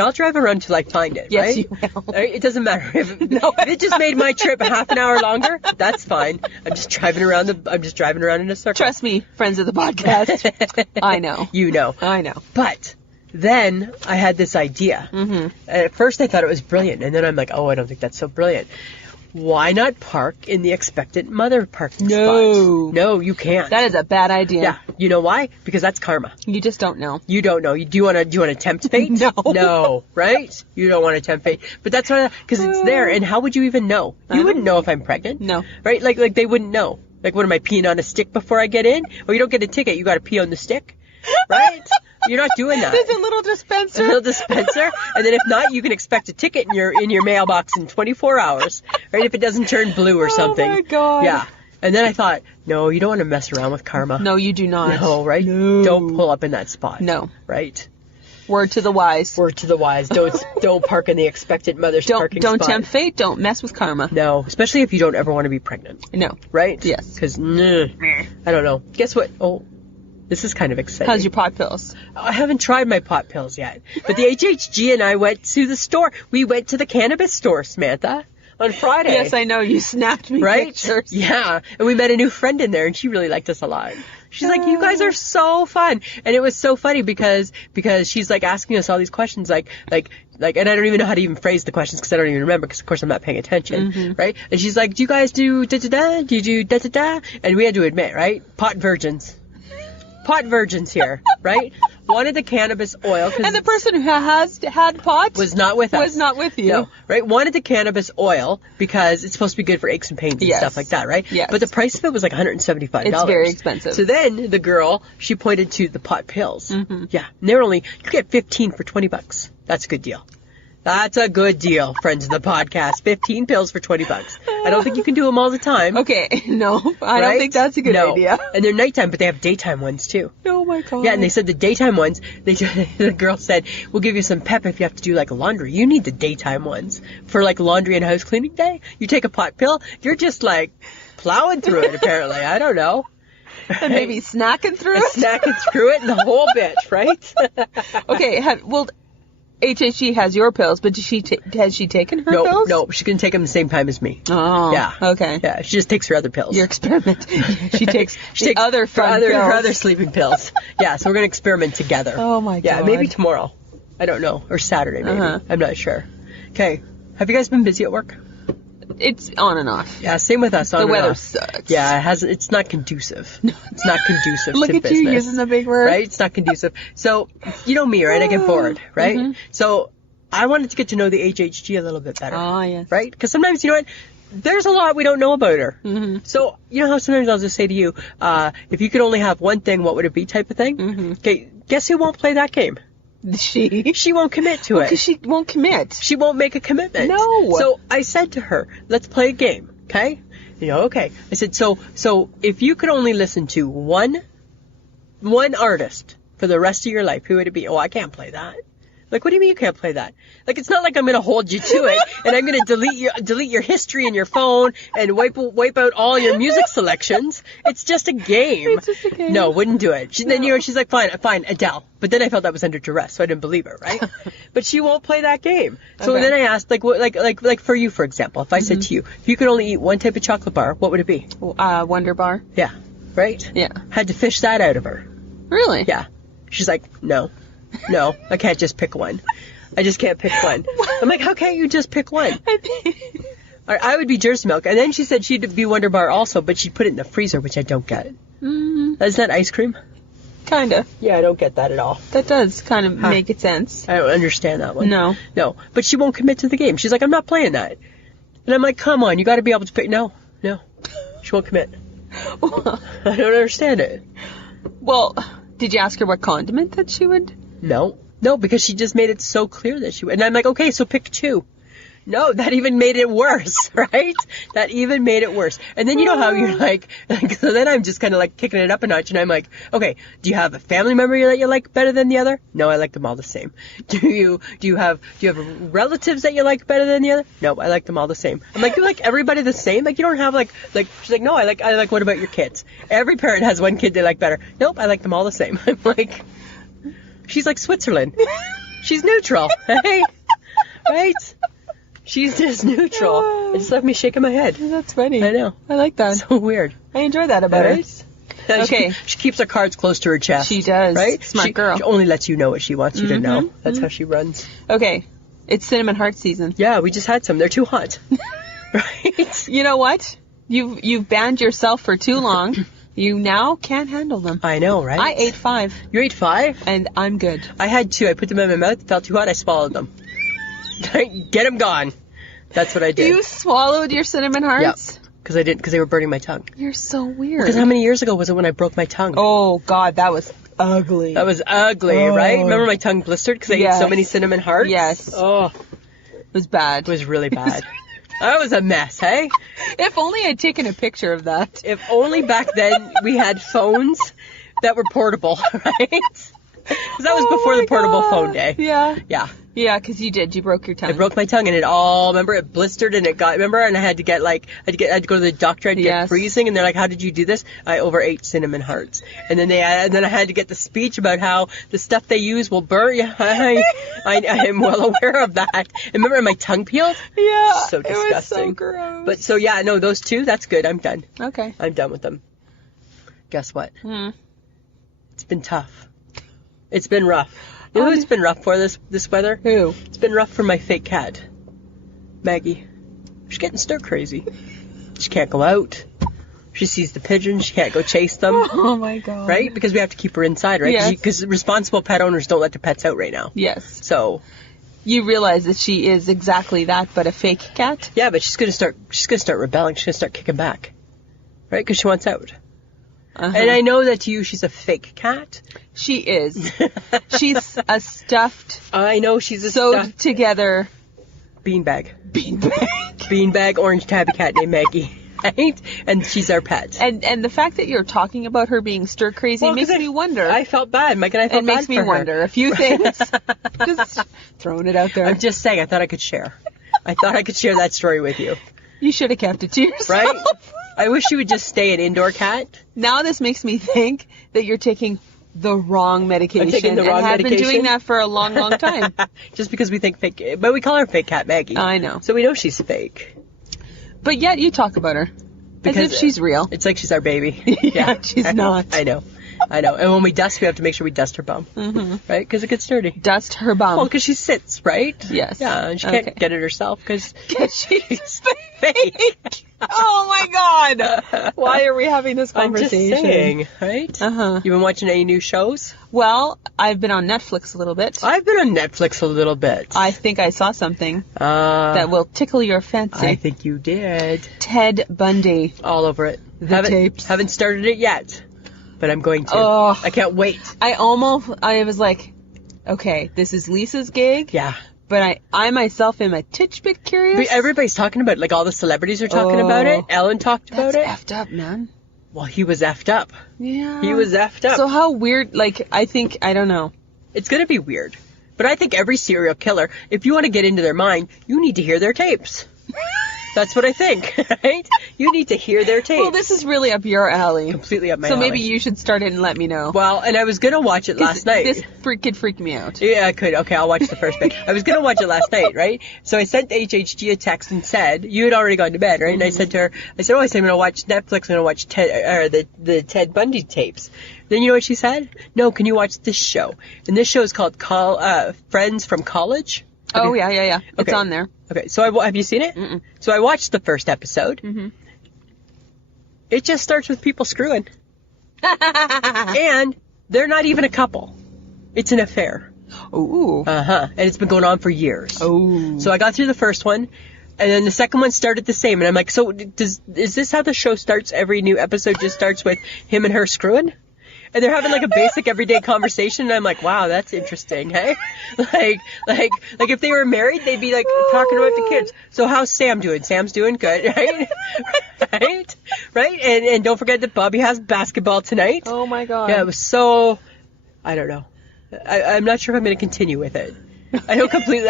I'll drive around till I find it, yes, right? You will. Right? It doesn't matter. If it just made my trip half an hour longer, that's fine. I'm just driving around in a circle. Trust me, friends of the podcast. I know. You know. I know. But then I had this idea. Mm-hmm. And at first I thought it was brilliant, and then I'm like, I don't think that's so brilliant. Why not park in the expectant mother parking spot? No, you can't. That is a bad idea. Yeah. You know why? Because that's karma. You just don't know. You don't know. Do you want to tempt fate? No. No, right? You don't want to tempt fate. But that's why, because it's there, and how would you even know? You wouldn't know if I'm pregnant. No. Right? Like they wouldn't know. Like, what am I, peeing on a stick before I get in? Or you don't get a ticket, you got to pee on the stick. Right? You're not doing that. There's a little dispenser. And then if not, you can expect a ticket in your mailbox in 24 hours, right? If it doesn't turn blue or something. Oh my God. Yeah. And then I thought, no, you don't want to mess around with karma. No, you do not. No, right? No. Don't pull up in that spot. No. Right? Word to the wise. Word to the wise. Don't park in the expectant mother's parking spot. Don't tempt fate. Don't mess with karma. No, especially if you don't ever want to be pregnant. No. Right? Yes. Because, I don't know. Guess what? Oh, this is kind of exciting. How's your pot pills? I haven't tried my pot pills yet. But the HHG and I went to the store. We went to the cannabis store, Samantha, on Friday. Yes, I know. You snapped me pictures. Yeah. And we met a new friend in there, and she really liked us a lot. She's like, you guys are so fun. And it was so funny because she's like asking us all these questions like, and I don't even know how to even phrase the questions because I don't even remember because of course I'm not paying attention, right? And she's like, do you guys do da-da-da? Do you do da-da-da? And we had to admit, right? Pot virgins here, right? Wanted the cannabis oil. And the person who has had pot was not with us. Was not with you. No, right? Wanted the cannabis oil because it's supposed to be good for aches and pains and stuff like that, right? Yes. But the price of it was like $175. It's very expensive. So then the girl, she pointed to the pot pills. Mm-hmm. Yeah. And they're you get 15 for $20. That's a good deal. That's a good deal, friends of the podcast. 15 pills for $20. I don't think you can do them all the time. Okay, no, I don't think that's a good idea. And they're nighttime, but they have daytime ones too. Oh my God. Yeah, and they said the daytime ones, the girl said, we'll give you some pep if you have to do like laundry. You need the daytime ones. For like laundry and house cleaning day, you take a pot pill, you're just like plowing through it apparently. I don't know. And maybe snacking through it? Snacking through it and the whole bitch, right? Okay, HHG has your pills, but has she taken her pills? No, she's going to take them the same time as me. Oh, Yeah. Okay. Yeah, she just takes her other pills. Your experiment. She takes She takes other fun pills. her other sleeping pills. Yeah, so we're going to experiment together. Oh my God. Yeah, maybe tomorrow. I don't know. Or Saturday, maybe. Uh-huh. I'm not sure. Okay. Have you guys been busy at work? It's on and off. Yeah, same with us. On The and weather off. sucks. Yeah, it's not conducive. It's not conducive Look to at business. you using the big word. Right? It's not conducive. So, you know me, right? I get bored, right? Mm-hmm. So, I wanted to get to know the HHG a little bit better. Ah, yes. Right? Because sometimes, you know what? There's a lot we don't know about her. Mm-hmm. So, you know how sometimes I'll just say to you, if you could only have one thing, what would it be type of thing? Mm-hmm. Okay, guess who won't play that game? She won't commit to it. Because she won't commit. She won't make a commitment. No. So I said to her, let's play a game, okay? You know, okay. I said, so if you could only listen to one artist for the rest of your life, who would it be? Oh, I can't play that. Like, what do you mean you can't play that? Like, it's not like I'm going to hold you to it and I'm going to delete your history in your phone and wipe out all your music selections. It's just a game. It's just a game. No, wouldn't do it. Then she's like, fine, Adele. But then I felt that was under duress, so I didn't believe her, right? But she won't play that game. So Okay. then I asked, like for you, for example, if I said to you, if you could only eat one type of chocolate bar, what would it be? Wonder Bar. Yeah, right? Yeah. Had to fish that out of her. Really? Yeah. She's like, no, I can't just pick one. I just can't pick one. I'm like, how can't you just pick one? Or I would be Jersey Milk. And then she said she'd be Wonder Bar also, but she'd put it in the freezer, which I don't get. Mm-hmm. Isn't that ice cream? Kinda. Yeah, I don't get that at all. That does kind of make it sense. I don't understand that one. No. But she won't commit to the game. She's like, I'm not playing that. And I'm like, come on, you got to be able to pick. No. She won't commit. I don't understand it. Well, did you ask her what condiment that she would? No, because she just made it so clear that she would. And I'm like, okay, so pick two. No, that even made it worse, right? That even made it worse. And then you know how you're like, so then I'm just kind of like kicking it up a notch, and I'm like, okay, do you have a family member that you like better than the other? No, I like them all the same. Do you have relatives that you like better than the other? No, I like them all the same. I'm like, you like everybody the same? Like you don't have like she's like, no, I like what about your kids? Every parent has one kid they like better. Nope, I like them all the same. I'm like, she's like Switzerland. She's neutral, hey? Right? She's just neutral. It just left me shaking my head. That's funny. I know. I like that. So weird. I enjoy that about her. Right? Okay. She keeps her cards close to her chest. She does. Right? Smart girl. She only lets you know what she wants you to know. That's how she runs. Okay. It's cinnamon heart season. Yeah, we just had some. They're too hot. Right? You know what? You've banned yourself for too long. You now can't handle them. I know, right? I ate 5. You ate 5? And I'm good. I had 2. I put them in my mouth. It felt too hot. I swallowed them. Get them gone. That's what I did. You swallowed your cinnamon hearts? Yep. Because they were burning my tongue. You're so weird. Because how many years ago was it when I broke my tongue? Oh, God, that was ugly. That was ugly, right? Remember my tongue blistered because I ate so many cinnamon hearts? Yes. Oh. It was bad. It was really bad. That was a mess, hey? If only I'd taken a picture of that. If only back then we had phones that were portable, right? Because that was before the portable phone day. Yeah. Yeah. Yeah, because you did. You broke your tongue. I broke my tongue and remember it blistered and and I had to get I had to go to the doctor, I had to get freezing, and they're like, how did you do this? I overate cinnamon hearts. And then I had to get the speech about how the stuff they use will burn. Yeah, I am well aware of that. And remember my tongue peeled? Yeah. So disgusting. It was so gross. But so yeah, no, those 2, that's good. I'm done. Okay. I'm done with them. Guess what? It's been tough. It's been rough. You know who it's been rough for this weather? Who? It's been rough for my fake cat, Maggie. She's getting stir crazy. She can't go out. She sees the pigeons. She can't go chase them. Oh my God. Right? Because we have to keep her inside, right? Yes. Because responsible pet owners don't let their pets out right now. Yes. So. You realize that she is exactly that, but a fake cat? Yeah, but she's gonna start rebelling. She's gonna start kicking back, right? Because she wants out. And I know that to you, she's a fake cat. She is. She's a stuffed. I know she's a sewed stuffed together beanbag. Beanbag orange tabby cat named Maggie. Right? And she's our pet. And the fact that you're talking about her being stir crazy makes me wonder. I felt bad. Mike and I felt bad. It makes me wonder a few things. Just throwing it out there. I'm just saying, I thought I could share. I thought I could share that story with you. You should have kept it to yourself. Right? I wish she would just stay an indoor cat. Now this makes me think that you're taking the wrong medication. I'm taking the wrong and have medication. been doing that for a long, long time. Just because we think fake, but we call her fake cat Maggie. I know. So we know she's fake. But yet you talk about her. Because as if she's real. It's like she's our baby. Yeah, she's not. I know. And when we dust, we have to make sure we dust her bum. Mm-hmm. Right? Because it gets dirty. Dust her bum. Well, because she sits, right? Yes. Yeah, and she can't get it herself because she's fake. Oh my God. Why are we having this conversation? I'm just saying, right? Uh-huh. You been watching any new shows? Well, I've been on Netflix a little bit. I've been on Netflix a little bit. I think I saw something that will tickle your fancy. I think you did. Ted Bundy. All over it. Tapes. Haven't started it yet, but I'm going to. Oh. I can't wait. I was like, okay, this is Lisa's gig. Yeah. But I myself am a titch bit curious. But everybody's talking about it. Like all the celebrities are talking about it. Ellen talked about it. That's effed up, man. Well, he was effed up. Yeah. He was effed up. So how weird, like, I don't know. It's going to be weird. But I think every serial killer, if you want to get into their mind, you need to hear their tapes. That's what I think, right? You need to hear their tapes. Well, this is really up your alley. Completely up my alley. alley. So maybe you should start it and let me know. Well, and I was going to watch it last night. This could freak me out. Yeah, I could. Okay, I'll watch the first bit. I was going to watch it last night, right? So I sent HHG a text and said, you had already gone to bed, right? Mm-hmm. And I said to her, I said I'm going to watch Netflix. I'm going to watch the Ted Bundy tapes. Then you know what she said? No, can you watch this show? And this show is called Friends from College. Oh, yeah. Okay. It's on there. Okay, so have you seen it? Mm-mm. So I watched the first episode. Mm-hmm. It just starts with people screwing. And they're not even a couple. It's an affair. Ooh. Uh-huh. And it's been going on for years. Oh. So I got through the first one, and then the second one started the same. And I'm like, so is this how the show starts? Every new episode just starts with him and her screwing? And they're having like a basic everyday conversation, and I'm like, wow, that's interesting, hey? Like if they were married, they'd be like talking about the kids. So how's Sam doing? Sam's doing good, right? Right? And don't forget that Bobby has basketball tonight. Oh my God. Yeah, it was so, I don't know. I'm not sure if I'm going to continue with it. I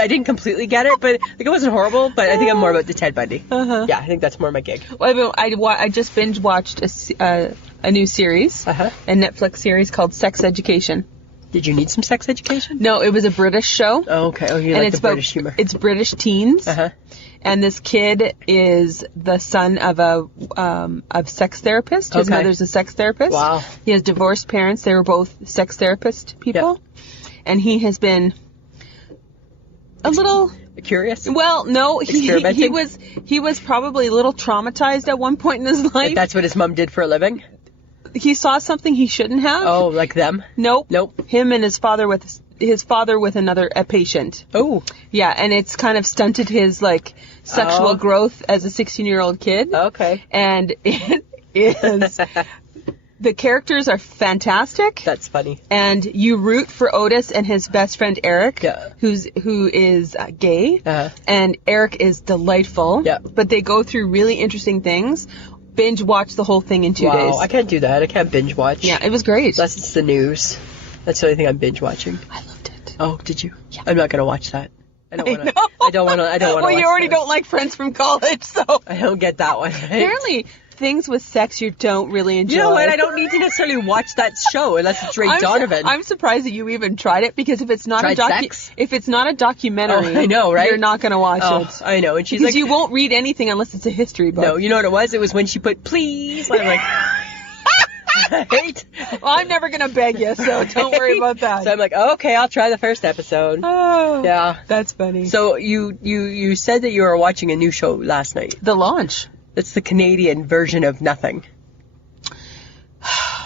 didn't completely get it, but like it wasn't horrible, but I think I'm more about the Ted Bundy. Uh-huh. Yeah, I think that's more my gig. Well, I just binge watched a new series, a Netflix series called Sex Education. Did you need some sex education? No, it was a British show. Oh, okay. Oh, you like the British humor. It's British teens. And this kid is the son of a sex therapist. His mother's a sex therapist. Wow. He has divorced parents. They were both sex therapist people. Yeah. And he has been a little curious. Well, no, he was probably a little traumatized at one point in his life. Like that's what his mom did for a living? He saw something he shouldn't have. Oh, like them? Nope. Him and his father with a patient. Oh. Yeah, and it's kind of stunted his like sexual growth as a 16-year-old kid. Okay. And it is the characters are fantastic. That's funny. And you root for Otis and his best friend Eric, yeah. who is gay. And Eric is delightful. Yeah. But they go through really interesting things. Binge watch the whole thing in 2 days. Wow, I can't do that. I can't binge watch. Yeah, it was great. Unless it's the news. That's the only thing I'm binge watching. I loved it. Oh, did you? Yeah. I'm not gonna watch that. I don't want to. Well, you already don't like Friends from College, so I don't get that one. Right? Apparently, things with sex you don't really enjoy. You know what? I don't need to necessarily watch that show unless it's Ray Donovan. I'm surprised that you even tried it because if it's not a documentary, I know, right? You're not going to watch it. I know, and she's because like, you won't read anything unless it's a history book. No, you know what it was? It was when she put please. I'm like. Right? Well, I'm never going to beg you, so don't worry about that. So I'm like, okay, I'll try the first episode. Oh, yeah. That's funny. So you said that you were watching a new show last night. The Launch. It's the Canadian version of Nothing.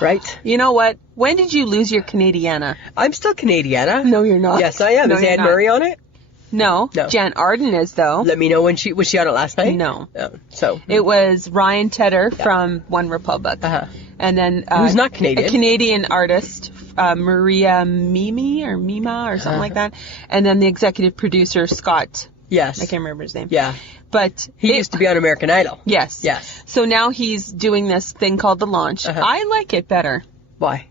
Right? You know what? When did you lose your Canadiana? I'm still Canadiana. No, you're not. Yes, I am. No, is Anne Murray on it? No. Jan Arden is, though. Let me know when was she on it last night? No. Oh, it was Ryan Tedder from One Republic. And then who's not Canadian? A Canadian artist, Maria Mima or something like that. And then the executive producer, Scott. Yes. I can't remember his name. Yeah. But he used to be on American Idol. Yes. So now he's doing this thing called The Launch. I like it better. Why?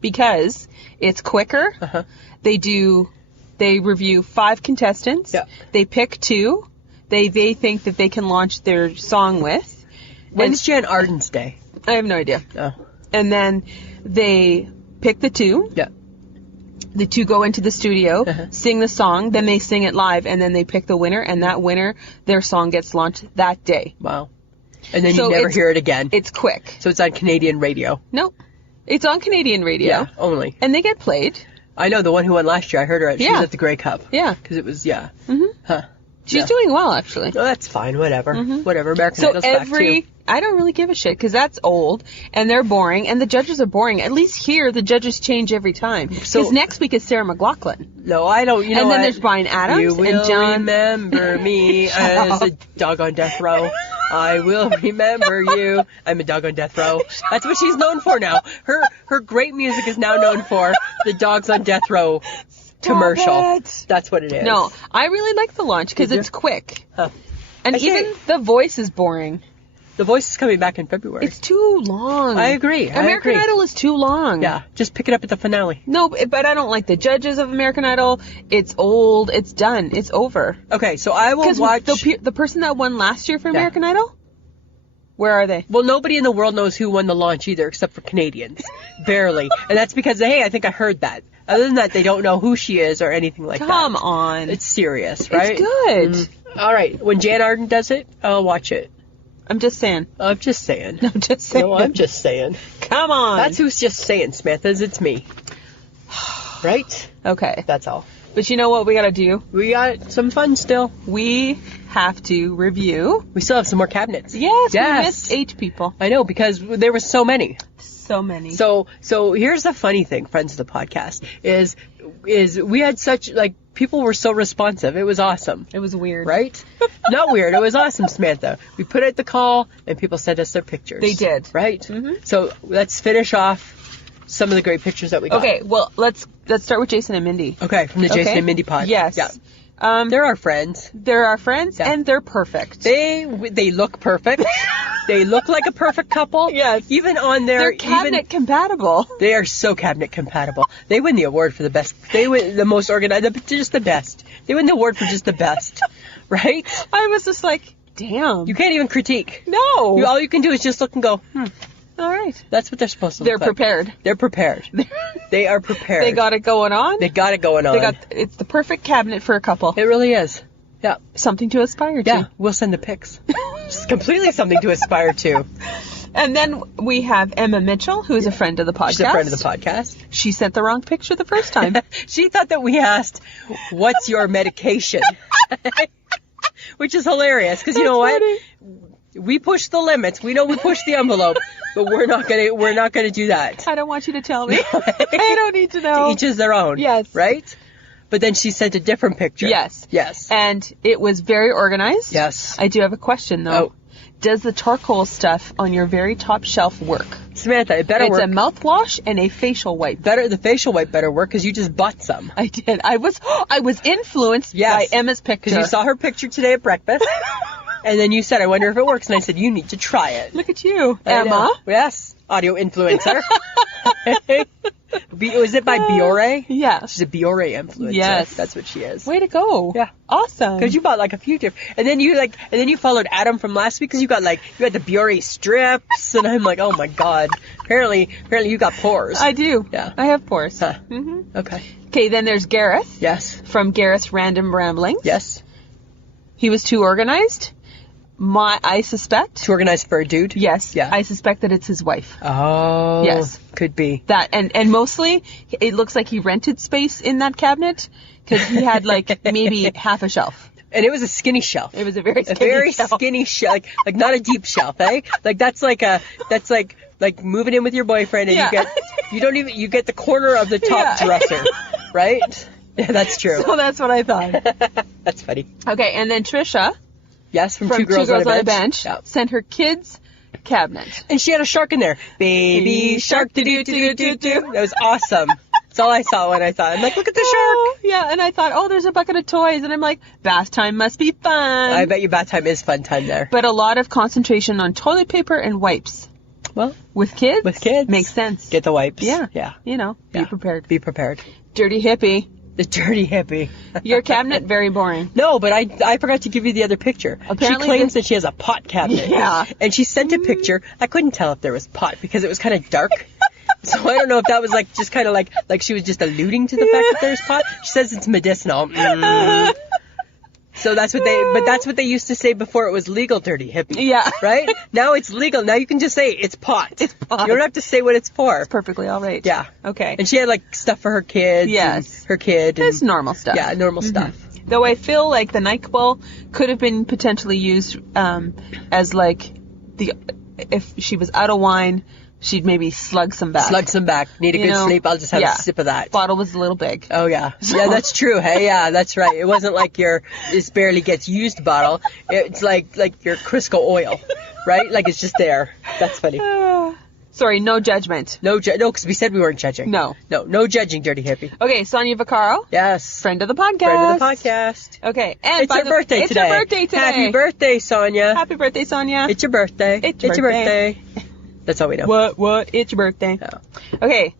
Because it's quicker. They review 5 contestants. Yeah. They pick 2. They think that they can launch their song with. When's Jan Arden's day? I have no idea. Oh. And then they pick the two. Yeah. The two go into the studio, Uh-huh. sing the song, then they sing it live, and then they pick the winner, and that winner, their song gets launched that day. Wow. And then So you never it's- hear it again. It's quick. So it's on Canadian radio. Nope. It's on Canadian radio. Yeah, only. And they get played. I know the one who won last year. I heard her. She Yeah. was at the Grey Cup. Yeah. Because it was, yeah. hmm Huh. She's Yeah. doing well, actually. Oh, that's fine. Whatever. Mhm. Whatever. American So Idol's back too. I don't really give a shit because that's old and they're boring and the judges are boring. At least here, the judges change every time. Because So- next week is Sarah McLachlan. No, I don't. You know And then what? there's Bryan Adams You will and John. remember me Shut as up. a dog on death row. I will remember you. I'm a dog on death row. That's what she's known for now. Her great music is now known for the Dogs on Death Row commercial. it. That's what it is. No, I really like the launch because Did you? it's quick. Huh. And I say- even the voice is boring. The Voice is coming back in February. It's too long. I agree. American Idol is too long. Yeah, just pick it up at the finale. No, but I don't like the judges of American Idol. It's old. It's done. It's over. Okay, so I will Because watch. the person that won last year for Yeah. American Idol, where are they? Well, nobody in the world knows who won the launch either, except for Canadians. Barely. And that's because, hey, I think I heard that. Other than that, they don't know who she is or anything like that. Come on. It's serious, right? It's good. All right. When Jan Arden does it, I'll watch it. I'm just saying. I'm just saying. I'm just saying. No, I'm just saying. Come on. That's who's just saying, Samantha's. It's me. Right? Okay. That's all. But you know what we gotta do? We got some fun still. We have to review. We still have some more cabinets. Yes, Yes. we missed 8 people. I know, because there were so many. So many. So here's the funny thing, friends of the podcast, is we had such, like, people were so responsive. It was awesome. It was weird. Right? Not weird. It was awesome, Samantha. We put out the call, and people sent us their pictures. They did. Right? Mhm. So let's finish off some of the great pictures that we got. Okay, well, let's start with Jason and Mindy. Okay, from the Jason Okay. and Mindy pod. Yes. Yeah. They're They're our friends. our friends, Yeah. and they're perfect. They look perfect. They look like a perfect couple. Yes. Even on their... They're cabinet compatible. They are so cabinet compatible. They win the award for the best. They win the most organized. Just the best. They win the award for just the best. Right? I was just like, damn. You can't even critique. No. All you can do is just look and go, All right. that's what they're supposed to They're look like. prepared. They're prepared. They are prepared. They got it going on. They got it going on. It's the perfect cabinet for a couple. It really is. Yeah. Something to aspire to. Yeah. We'll send the pics. Just completely something to aspire to. And then we have Emma Mitchell, who is a friend of the podcast. She's a friend of the podcast. She sent the wrong picture the first time. She thought that we asked, what's your medication? Which is hilarious, because you know what? Funny. We push the limits. We know we push the envelope, but we're not gonna do that. I don't want you to tell me. I don't need to know. To each is their own. Yes. Right? But then she sent a different picture. Yes. Yes. And it was very organized. Yes. I do have a question, though. Oh. Does the charcoal stuff on your very top shelf work? Samantha, it better It's work. a mouthwash and a facial wipe. The facial wipe better work because you just bought some. I did. I was influenced Yes. by Emma's picture. Because you saw her picture today at breakfast. And then you said, I wonder if it works. And I said, you need to try it. Look at you, I know. Emma. Yes. Audio influencer. Was it by Biore? Yes. She's a Biore influencer. Yes. That's what she is. Way to go. Yeah. Awesome. Because you bought like a few different, and then you followed Adam from last week because you had the Biore strips, and I'm like, oh my god, apparently you got pores. I do. Yeah. I have pores. Huh. Mm-hmm. Okay. Okay, then there's Gareth Yes. from Gareth's Random Ramblings. Yes. He was too organized. I suspect. Too organized for a dude. Yes. Yeah. I suspect that it's his wife. Oh. Yes. Could be. That and mostly it looks like he rented space in that cabinet because he had maybe half a shelf. And it was a skinny shelf. It was a very skinny shelf. Skinny shelf, like not a deep shelf, eh? Like that's like moving in with your boyfriend, and Yeah. you get the corner of the top Yeah. dresser, right? Yeah, that's true. So that's what I thought. That's funny. Okay, and then Trisha Yes, from from Two Girls on a Bench. Yeah. sent her kids cabinet. And she had a shark in there. Baby shark, do-do-do-do-do-do. That was awesome. That's all I saw when I saw it. I'm like, look at the shark. Oh, yeah, and I thought, there's a bucket of toys, and I'm like, bath time must be fun. I bet you bath time is fun time there. But a lot of concentration on toilet paper and wipes. Well, With kids? with kids. Makes sense. Get the wipes. Yeah. Yeah. Be Yeah. prepared. Be prepared. Dirty hippie. The dirty hippie. Your cabinet, very boring. No, but I forgot to give you the other picture. Apparently she claims this- that she has a pot cabinet. Yeah. And she sent a picture. I couldn't tell if there was pot because it was kind of dark. So I don't know if that was like just kind of like she was just alluding to the fact that there's pot. She says it's medicinal. So that's what they used to say before it was legal, dirty hippie. Yeah. Right? Now it's legal. Now you can just say it's pot. It's pot. You don't have to say what it's for. It's perfectly all right. Yeah. Okay. And she had like stuff for her kids. Yes. And her kid. And, It's normal stuff. yeah, normal stuff. Though I feel like the NyQuil could have been potentially used as like if she was out of wine, she'd maybe slug some back. Slug some back. Need a You good know, sleep. I'll just have a sip of that. Bottle was a little big. Oh, yeah. Yeah, that's true. Hey, yeah, that's right. It wasn't like this barely gets used bottle. It's like your Crisco oil, right? Like it's just there. That's funny. Sorry, no judgment. No, because we said we weren't judging. No. No judging, dirty hippie. Okay, Sonia Vaccaro. Yes. Friend of the podcast. Friend of the podcast. Okay, and It's your birthday today. It's your birthday today. Happy birthday, Sonia. Happy birthday, Sonia. It's your birthday. It's your birthday. That's all we know. What? It's your birthday. Oh. Okay.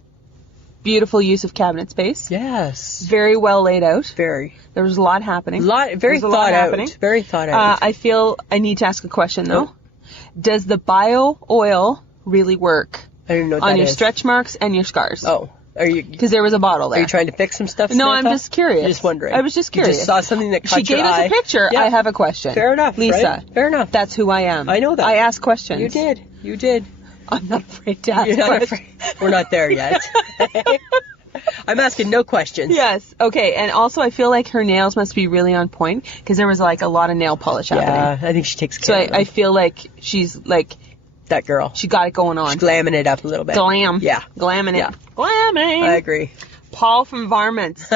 Beautiful use of cabinet space. Yes. Very well laid out. Very. There was a lot happening. Very There's a lot thought out. happening. Very thought out. I feel I need to ask a question, though. Oh. Does the bio oil really work I don't even know what on that your is. stretch marks and your scars? Oh. Because there was a bottle there. Are you trying to fix some stuff, No, Samantha? I'm just curious. You're just wondering. I was just curious. You just saw something that caught She gave your us eye. a picture. Yeah. I have a question. Fair enough, Lisa. right? Fair enough. That's who I am. I know that. I ask questions. You did. I'm not afraid to ask You're not questions. afraid. We're not there yet. I'm asking no questions. Yes. Okay. And also, I feel like her nails must be really on point because there was like a lot of nail polish happening. Yeah, I think she takes So care of them. I feel like she's like That girl. she got it going on. She's glamming it up a little bit. Glam. Yeah. Glamming it. Yeah. Glamming. I agree. Paul from Varmints.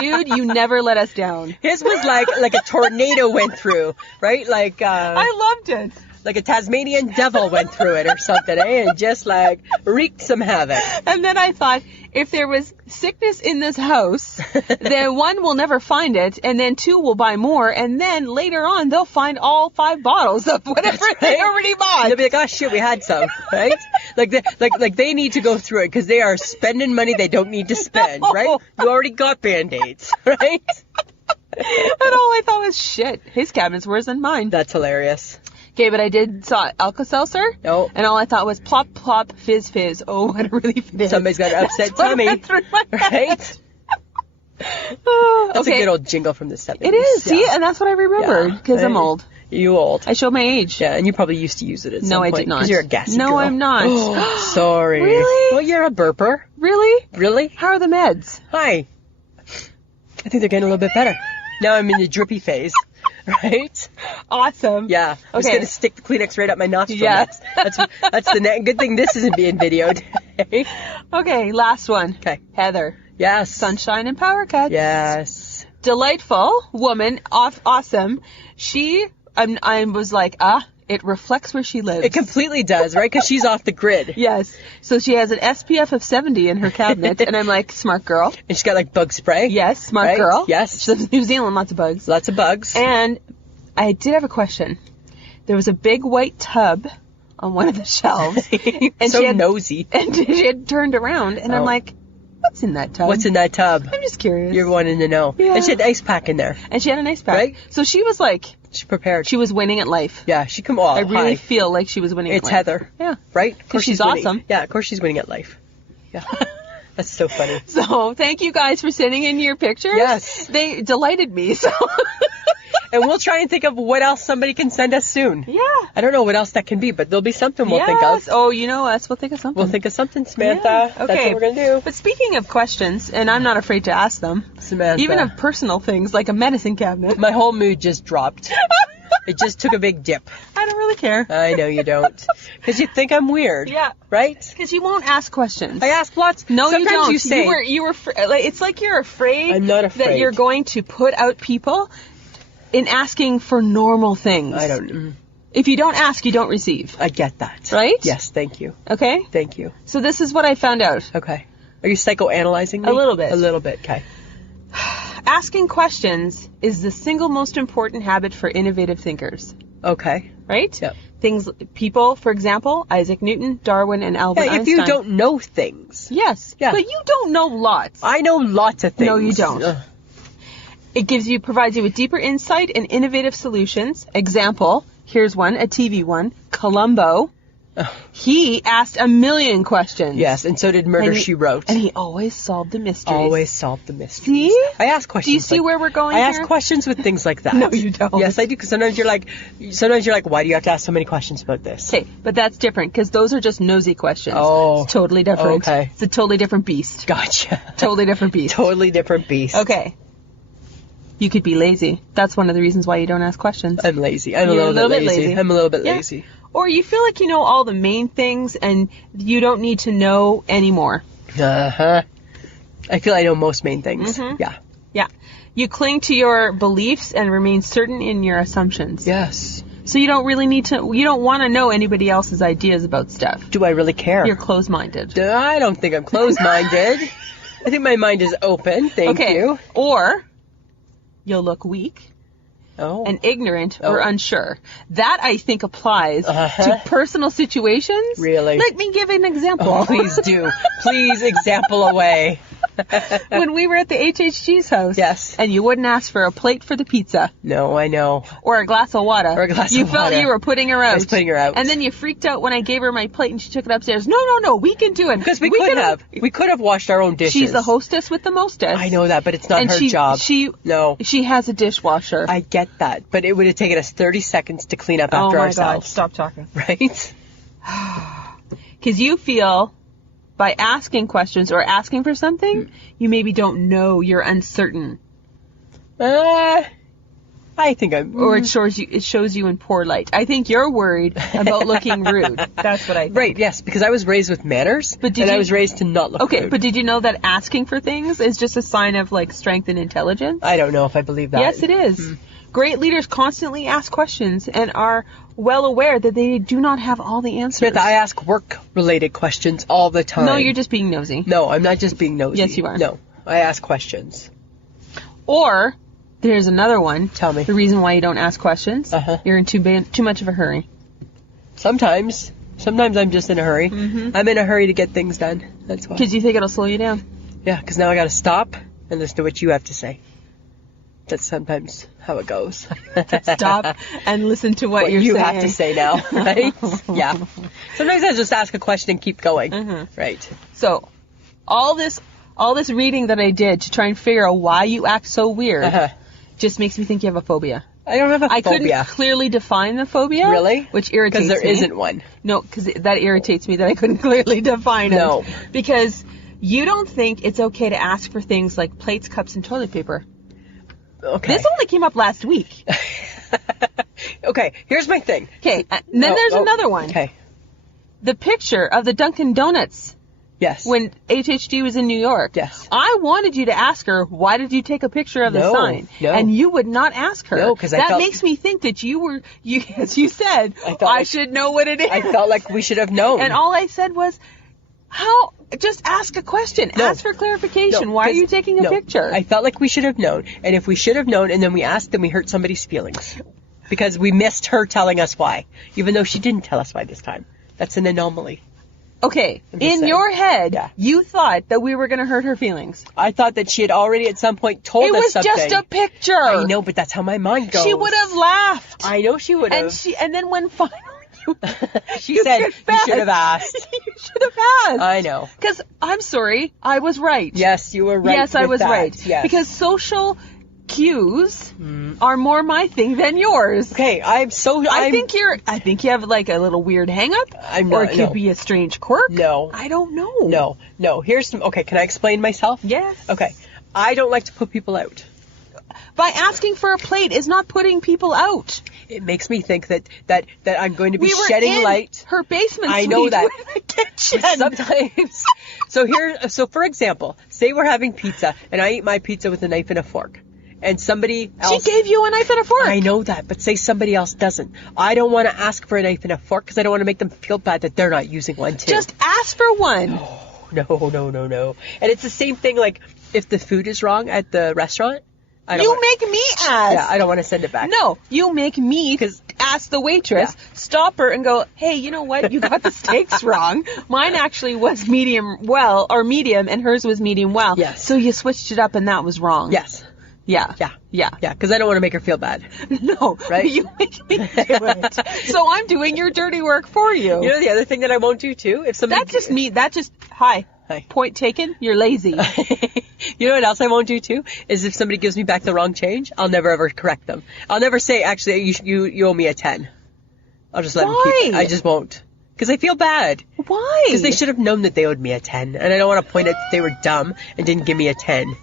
Dude, you never let us down. His was like a tornado went through, right? Like I loved it. like a Tasmanian devil went through it or something, eh? And just like wreaked some havoc. And then I thought, if there was sickness in this house, then one will never find it, and then two will buy more, and then later on they'll find all 5 bottles of whatever they already bought. They'll be like, oh shit, we had some, right? like they need to go through it because they are spending money they don't need to spend, right? You already got Band-Aids, right? And all I thought was, shit, his cabinet's worse than mine. That's hilarious. Okay, but I saw Alka-Seltzer, No. and all I thought was plop, plop, fizz, fizz. Oh, what a relief it is. Somebody's got an upset That's what tummy, went through my head. right? Oh, That's okay. a good old jingle from the 70s. It is, see, Yeah. and that's what I remembered, because I'm old. You old. I showed my age. Yeah, and you probably used to use it at some No, I point. did not. Because you're a gassy No, girl. I'm not. Oh, sorry. Really? Well, you're a burper. Really? Really? How are the meds? Hi. I think they're getting a little bit better. Now I'm in the drippy phase. Right? Awesome. Yeah. I'm just Okay. going to stick the Kleenex right up my nostril. Yes. That's the good thing this isn't being videoed. Okay, last one. Okay. Heather. Yes. Sunshine and Power Cuts. Yes. Delightful woman. Awesome. I was like, it reflects where she lives. It completely does, right? Because she's off the grid. Yes. So she has an SPF of 70 in her cabinet, and I'm like, smart girl. And she's got like bug spray. Yes, smart Right? girl. Yes. She lives in New Zealand, lots of bugs. Lots of bugs. And I did have a question. There was a big white tub on one of the shelves. And so she had, nosy. And she had turned around, and I'm Oh. like, what's in that tub? What's in that tub? I'm just curious. You're wanting to know. Yeah. And she had an ice pack in there. And she had an ice pack. Right? So she was like, She's prepared. she was winning at life. Yeah, she come on. I really feel like she was winning at It's life. Heather. Yeah. Right? Of course she's winning. awesome. Yeah, of course she's winning at life. Yeah. That's so funny. So thank you guys for sending in your pictures. Yes. They delighted me. So And we'll try and think of what else somebody can send us soon. yeah. I don't know what else that can be, but there'll be something we'll think of. Oh, you know us. We'll think of something. We'll think of something, Samantha. Yeah. That's Okay. what we're going to do. But speaking of questions, and I'm not afraid to ask them, Samantha. even of personal things like a medicine cabinet. My whole mood just dropped. It just took a big dip. I don't really care. I know you don't. Because you think I'm weird. Yeah. Right? Because you won't ask questions. I ask lots. No, Sometimes you don't. you say. You were like, it's like you're afraid. I'm not that afraid. you're going to put out people in asking for normal things. I don't. If you don't ask, you don't receive. I get that. Right? Yes, thank you. Okay? Thank you. So this is what I found out. Okay. Are you psychoanalyzing me? A little bit. A little bit, okay. Asking questions is the single most important habit for innovative thinkers. Okay. Right? Yep. People, for example, Isaac Newton, Darwin, and Albert Yeah, if Einstein. you don't know things. Yes. Yeah. But you don't know lots. I know lots of things. No, you don't. Ugh. It provides you with deeper insight and innovative solutions. Example, here's one, a TV one, Columbo. He asked a million questions. Yes, and so did Murder, She Wrote. And he always solved the mysteries. Always solved the mysteries. See? I ask questions. Do you see where we're going I here? ask questions with things like that. No, you don't. Yes, I do, because sometimes you're like, why do you have to ask so many questions about this? Okay, but that's different, because those are just nosy questions. Oh. It's totally different. Okay. It's a totally different beast. Gotcha. Totally different beast. Totally different beast. Okay. You could be lazy. That's one of the reasons why you don't ask questions. I'm lazy. I'm a little bit lazy. I'm a little bit lazy. Or you feel like you know all the main things and you don't need to know anymore. Uh-huh. I feel I know most main things. Mm-hmm. Yeah. Yeah. You cling to your beliefs and remain certain in your assumptions. Yes. So you don't really need to, you don't want to know anybody else's ideas about stuff. Do I really care? You're closed-minded. I don't think I'm closed-minded. I think my mind is open. Thank you. Or you'll look weak. Oh. And ignorant or unsure. That, I think, applies to personal situations. Really? Let me give an example. Oh, please do. Please example away. When we were at the HHG's house. Yes. And you wouldn't ask for a plate for the pizza. No, I know. Or a glass of water. You felt you were putting her out. I was putting her out. And then you freaked out when I gave her my plate and she took it upstairs. No, we can do it. Because we could have. We could have washed our own dishes. She's the hostess with the mostest. I know that, but it's not and her job. No. She has a dishwasher. I get that, but it would have taken us 30 seconds to clean up after ourselves. Oh my God, stop talking. Right? Because you feel by asking questions or asking for something, you maybe don't know, you're uncertain. I think I'm... Or it shows you in poor light. I think you're worried about looking rude. That's what I think. Right, yes, because I was raised with manners, I was raised to not look rude. But did you know that asking for things is just a sign of, like, strength and intelligence? I don't know if I believe that. Yes, it is. Great leaders constantly ask questions and are well aware that they do not have all the answers. Smith, I ask work-related questions all the time. No, you're just being nosy. No, I'm not just being nosy. Yes, you are. No, I ask questions. Or, there's another one. Tell me. The reason why you don't ask questions. You're in too much of a hurry. Sometimes I'm just in a hurry. I'm in a hurry to get things done. That's why. Because you think it'll slow you down. Yeah, because now I got to stop and listen to what you have to say. That's sometimes how it goes. Stop and listen to what you saying. have to say now, right? Yeah. Sometimes I just ask a question and keep going. Right. So, all this reading that I did to try and figure out why you act so weird just makes me think you have a phobia. I don't have a phobia. I couldn't clearly define the phobia. Really? Which irritates me. Because there isn't one. No, because that irritates me that I couldn't clearly define it. No. Because you don't think it's okay to ask for things like plates, cups, and toilet paper. Okay. This only came up last week. Okay, here's my thing. Okay, and then there's another one. Okay. The picture of the Dunkin' Donuts. Yes. When HHG was in New York. Yes. I wanted you to ask her, why did you take a picture of the sign? No. And you would not ask her. No, because that makes me think that as you said, I should know what it is. I felt like we should have known. And all I said was, just ask a question. No. Ask for clarification. Why are you taking a picture? I felt like we should have known. And if we should have known and then we asked, then we hurt somebody's feelings. Because we missed her telling us why. Even though she didn't tell us why this time. That's an anomaly. Okay, in your head, you thought that we were going to hurt her feelings. I thought that she had already at some point told us something. It was just a picture. I know, but that's how my mind goes. She would have laughed. I know she would have. And then when finally she said, you should have asked. You should have asked. I know. Because, I'm sorry, I was right. Yes, you were right. Yes, I was right. Yes. Because social cues are more my thing than yours. Okay, I think you have like a little weird hang up. Or it could be a strange quirk. No. I don't know. No. Here's some, okay, can I explain myself? Yes. Okay. I don't like to put people out. By asking for a plate is not putting people out. It makes me think that I'm going to be shedding light. Her basement. I know that. In the kitchen. Sometimes. So for example, say we're having pizza and I eat my pizza with a knife and a fork. And somebody else... She gave you a knife and a fork. I know that, but say somebody else doesn't. I don't want to ask for a knife and a fork because I don't want to make them feel bad that they're not using one too. Just ask for one. No. And it's the same thing like if the food is wrong at the restaurant. You make me ask. Yeah, I don't want to send it back. No, you make me ask the waitress, stop her and go, hey, you know what? You got the steaks wrong. Mine actually was medium and hers was medium well. Yes. So you switched it up and that was wrong. Yes. Yeah. Yeah. Yeah. Yeah, because I don't want to make her feel bad. No. Right? You make me do it. So I'm doing your dirty work for you. You know the other thing that I won't do too? If somebody... That's just me. Hi. Point taken. You're lazy. You know what else I won't do too? Is if somebody gives me back the wrong change, I'll never ever correct them. I'll never say, actually, you owe me a 10. I'll just let them keep it. I just won't. Because I feel bad. Why? Because they should have known that they owed me a 10. And I don't want to point out that they were dumb and didn't give me a 10.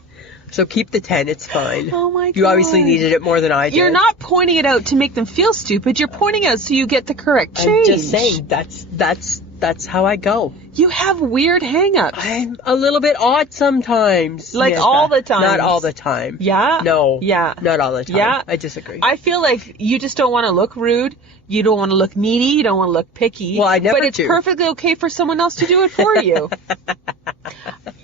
So keep the 10. It's fine. Oh my God. You obviously needed it more than I did. You're not pointing it out to make them feel stupid. You're pointing out so you get the correct change. I'm just saying, that's how I go. You have weird hang-ups. I'm a little bit odd sometimes. Like all the time. Not all the time. Yeah? No. Yeah. Not all the time. Yeah. I disagree. I feel like you just don't want to look rude. You don't want to look needy. You don't want to look picky. Well, I never But it's do. perfectly okay for someone else to do it for you.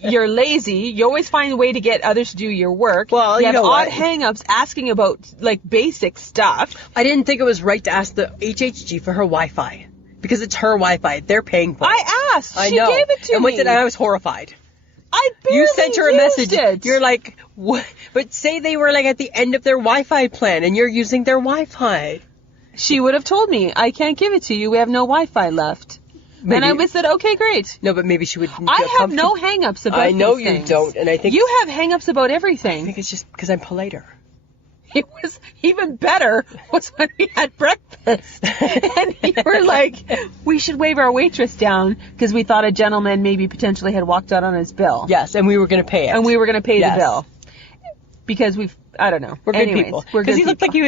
You're lazy. You always find a way to get others to do your work. Well, you you have know odd what? hang-ups asking about, like, basic stuff. I didn't think it was right to ask the HHG for her Wi-Fi. Because it's her Wi-Fi. They're paying for it. I asked. I She know. gave it to and me. And I was horrified. I barely You sent her a used message. it. You're like, what? But say they were like at the end of their Wi-Fi plan and you're using their Wi-Fi. She would have told me, I can't give it to you. We have no Wi-Fi left. Maybe. And I would have said, okay, great. No, but maybe she would. I have no hang-ups about I know these you things. don't, and I think You have hang-ups about I everything. think it's just because I'm politer. It was even better was when we had breakfast. And you were like, we should wave our waitress down because we thought a gentleman maybe potentially had walked out on his bill. Yes, and we were going to pay it. And we were going to pay Yes. the bill. Because I don't know. We're good people. Because he looked like he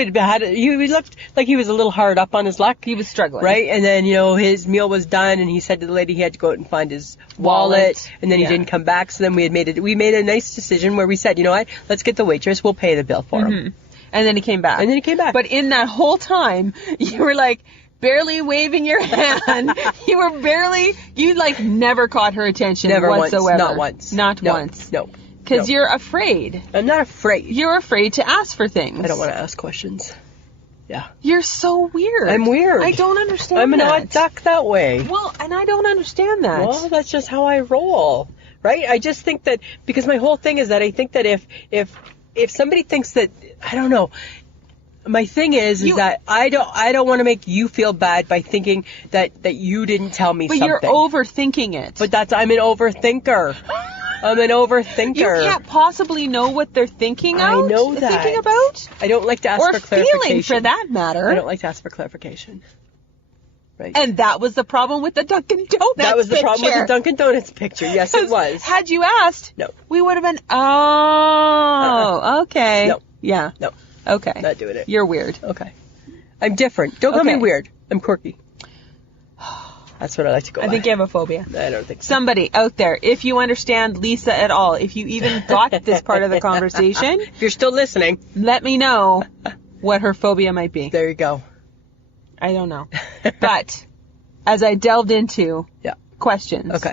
looked like he was a little hard up on his luck. He was struggling. Right? And then, his meal was done and he said to the lady he had to go out and find his wallet. And then he didn't come back. So then we made a nice decision where we said, you know what? Let's get the waitress. We'll pay the bill for him. And then he came back. But in that whole time, you were like barely waving your hand. You never caught her attention Never whatsoever. once. Not once. Not No. once. No. Because you're afraid. I'm not afraid. You're afraid to ask for things. I don't want to ask questions. Yeah. You're so weird. I'm weird. I don't understand I'm an that. odd duck that way. Well, and I don't understand that. Well, that's just how I roll. Right? I just think that, because my whole thing is that I think that if somebody thinks that, I don't know, my thing is that I don't want to make you feel bad by thinking that you didn't tell me something. But you're overthinking it. But I'm an overthinker. I'm an overthinker. You can't possibly know what they're thinking I know that. Thinking about? I don't like to ask or for clarification. Feeling, for that matter. I don't like to ask for clarification. Right. And that was the problem with the Dunkin' Donuts That was the problem with picture. the Dunkin' Donuts picture. Yes, it was. Had you asked, no, we would have been, okay. No. Yeah. No. Okay. Not doing it. You're weird. Okay. I'm different. Don't call me weird. I'm quirky. That's what I like to go by. I think you have a phobia. I don't think so. Somebody out there, if you understand Lisa at all, if you even got this part of the conversation, if you're still listening, let me know what her phobia might be. There you go. I don't know. But as I delved into questions,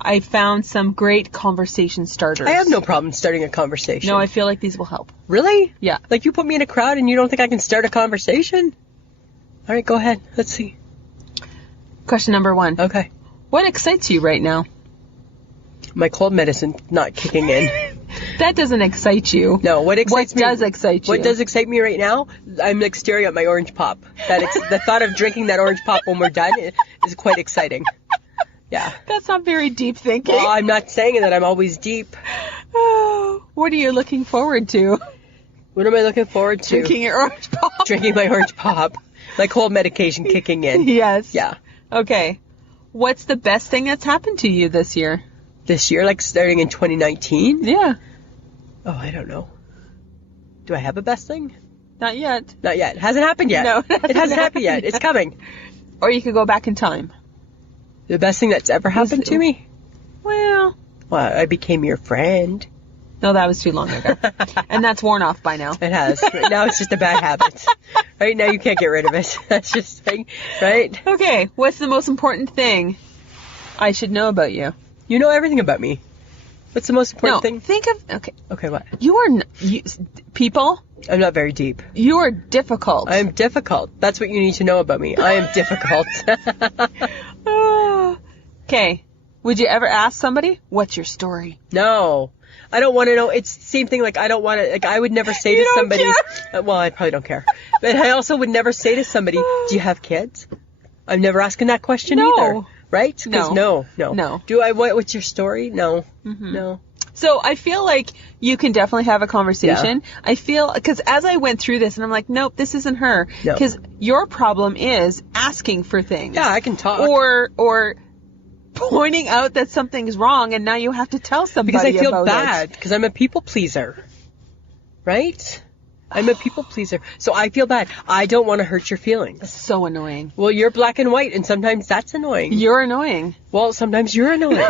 I found some great conversation starters. I have no problem starting a conversation. No, I feel like these will help. Really? Yeah. Like you put me in a crowd and you don't think I can start a conversation? All right, go ahead. Let's see. Question number 1. Okay. What excites you right now? My cold medicine not kicking in. That doesn't excite you. No, what excites me? What does excite you? What does excite me right now? I'm like staring at my orange pop. The thought of drinking that orange pop when we're done is quite exciting. Yeah. That's not very deep thinking. Well, I'm not saying that I'm always deep. Oh, what are you looking forward to? What am I looking forward to? Drinking your orange pop. Drinking my orange pop. Like cold medication kicking in. Yes. Yeah. Okay. What's the best thing that's happened to you this year? This year, like starting in 2019? Yeah. Oh, I don't know. Do I have a best thing? Not yet. Not yet. Hasn't happened yet. No, it hasn't happened yet. It's coming. Or you could go back in time. The best thing that's ever happened to me? Well, I became your friend. No, that was too long ago. And that's worn off by now. It has. Right now it's just a bad habit. Right now you can't get rid of it. That's just thing, right? Okay, what's the most important thing I should know about you? You know everything about me. What's the most important thing? Think of, Okay, what? You are, people, I'm not very deep. you are difficult. I am difficult. That's what you need to know about me. I am difficult. Okay, would you ever ask somebody, what's your story? No. I don't want to know. It's the same thing. Like, I don't want to, like, I would never say to somebody, well, I probably don't care. But I also would never say to somebody, do you have kids? I'm never asking that question either. Right? Because no. Do I, what's your story? No. No. So I feel like you can definitely have a conversation. Yeah. I feel, because as I went through this and I'm like, nope, this isn't her. Because your problem is asking for things. Yeah, I can talk. Or pointing out that something's wrong and now you have to tell somebody about it. Because I feel bad because I'm a people pleaser. Right? I'm a people pleaser. So I feel bad. I don't want to hurt your feelings. That's so annoying. Well, you're black and white and sometimes that's annoying. You're annoying. Well, sometimes you're annoying.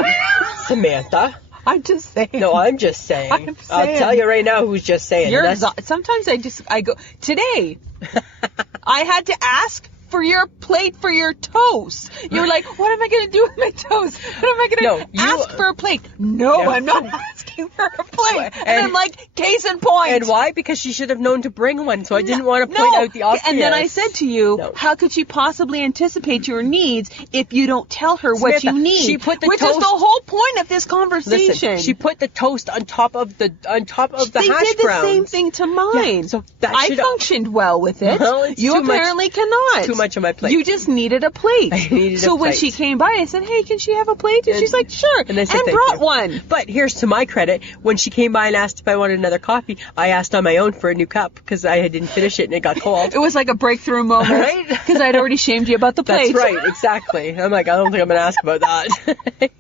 Samantha. I'm just saying. No, I'm just saying. I'll tell you right now who's just saying. You're sometimes I go, today, I had to ask for your plate for your toast. You're like, what am I going to do with my toast? What am I going to ask for a plate? No, I'm not asking for a plate. And I'm like, case in point. And why? Because she should have known to bring one, so I didn't want to point out the obvious. And then I said to you, how could she possibly anticipate your needs if you don't tell her what you need? She put the which is the whole point of this conversation. Listen, she put the toast on top of the hash browns. They did the same thing to mine. Yeah, so I functioned well with it. Well, you apparently cannot. Too much on my plate. You just needed a plate. I needed a plate. When she came by, I said, hey, can she have a plate? And she's like, sure. And I said, brought one. But here's to my credit. When she came by and asked if I wanted another coffee, I asked on my own for a new cup because I didn't finish it and it got cold. It was like a breakthrough moment. Right? Because I'd already shamed you about the plate. That's right. Exactly. I'm like, I don't think I'm going to ask about that.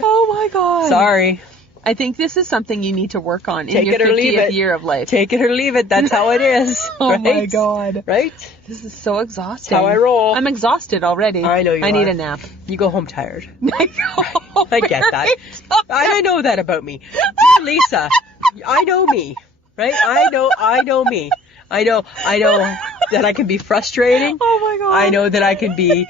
Oh, my God. Sorry. I think this is something you need to work on in your 50th year of life. Take it or leave it. That's how it is. Oh, my God. Right? This is so exhausting. That's how I roll. I'm exhausted already. I know you are. I need a nap. You go home tired. I go I get that. I know that about me. Dear Lisa, I know me. Right? I know me. I know that I can be frustrating. Oh my God. I know that I can be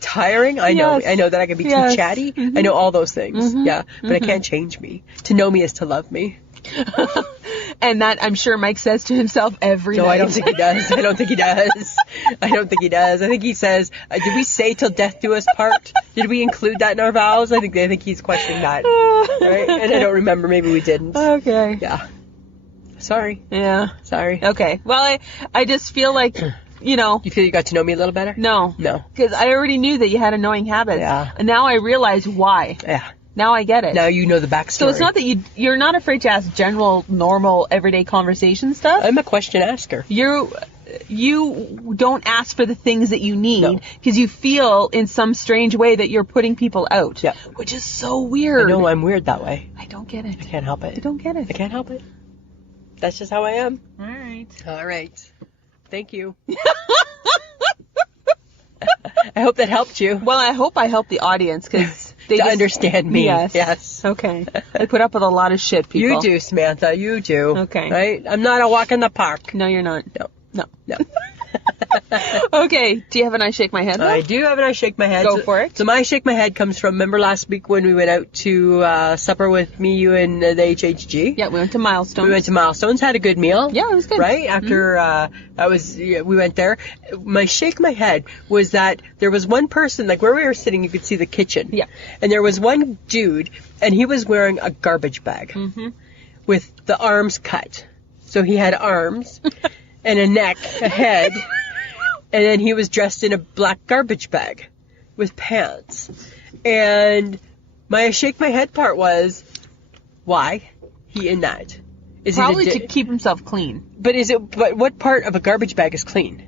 tiring. I know that I can be too chatty. I know all those things. Yeah. But I can't change me. To know me is to love me. And that I'm sure Mike says to himself every night. No, I don't think he does. I don't think he does. I think he says, did we say till death do us part? Did we include that in our vows? I think he's questioning that. Right? And I don't remember. Maybe we didn't. Okay. Yeah. Sorry. Yeah. Sorry. Okay. Well, I just feel like, you know. You feel you got to know me a little better? No. Because I already knew that you had annoying habits. Yeah. And now I realize why. Yeah. Now I get it. Now you know the backstory. So it's not that you're not afraid to ask general, normal, everyday conversation stuff. I'm a question asker. You don't ask for the things that you need because you feel in some strange way that you're putting people out. Yeah. Which is so weird. I know I'm weird that way. I don't get it. I can't help it. I don't get it. I can't help it. That's just how I am. All right. All right. Thank you. I hope that helped you. Well, I hope I helped the audience because they understand me. Yes. Okay. I put up with a lot of shit, people. You do, Samantha. You do. Okay. Right? I'm not a walk in the park. No, you're not. No. Okay. Do you have an I shake my head? I do have an I shake my head. Go for it. So my I shake my head comes from, remember last week when we went out to supper with me, you, and the HHG? Yeah, we went to Milestones. We went to Milestones, had a good meal. Yeah, it was good. Right? After we went there. My shake my head was that there was one person, like where we were sitting, you could see the kitchen. Yeah. And there was one dude, and he was wearing a garbage bag with the arms cut. So he had arms and a neck, a head. And then he was dressed in a black garbage bag with pants. And my shake my head part was, why he in that? Is probably to keep himself clean. But what part of a garbage bag is clean?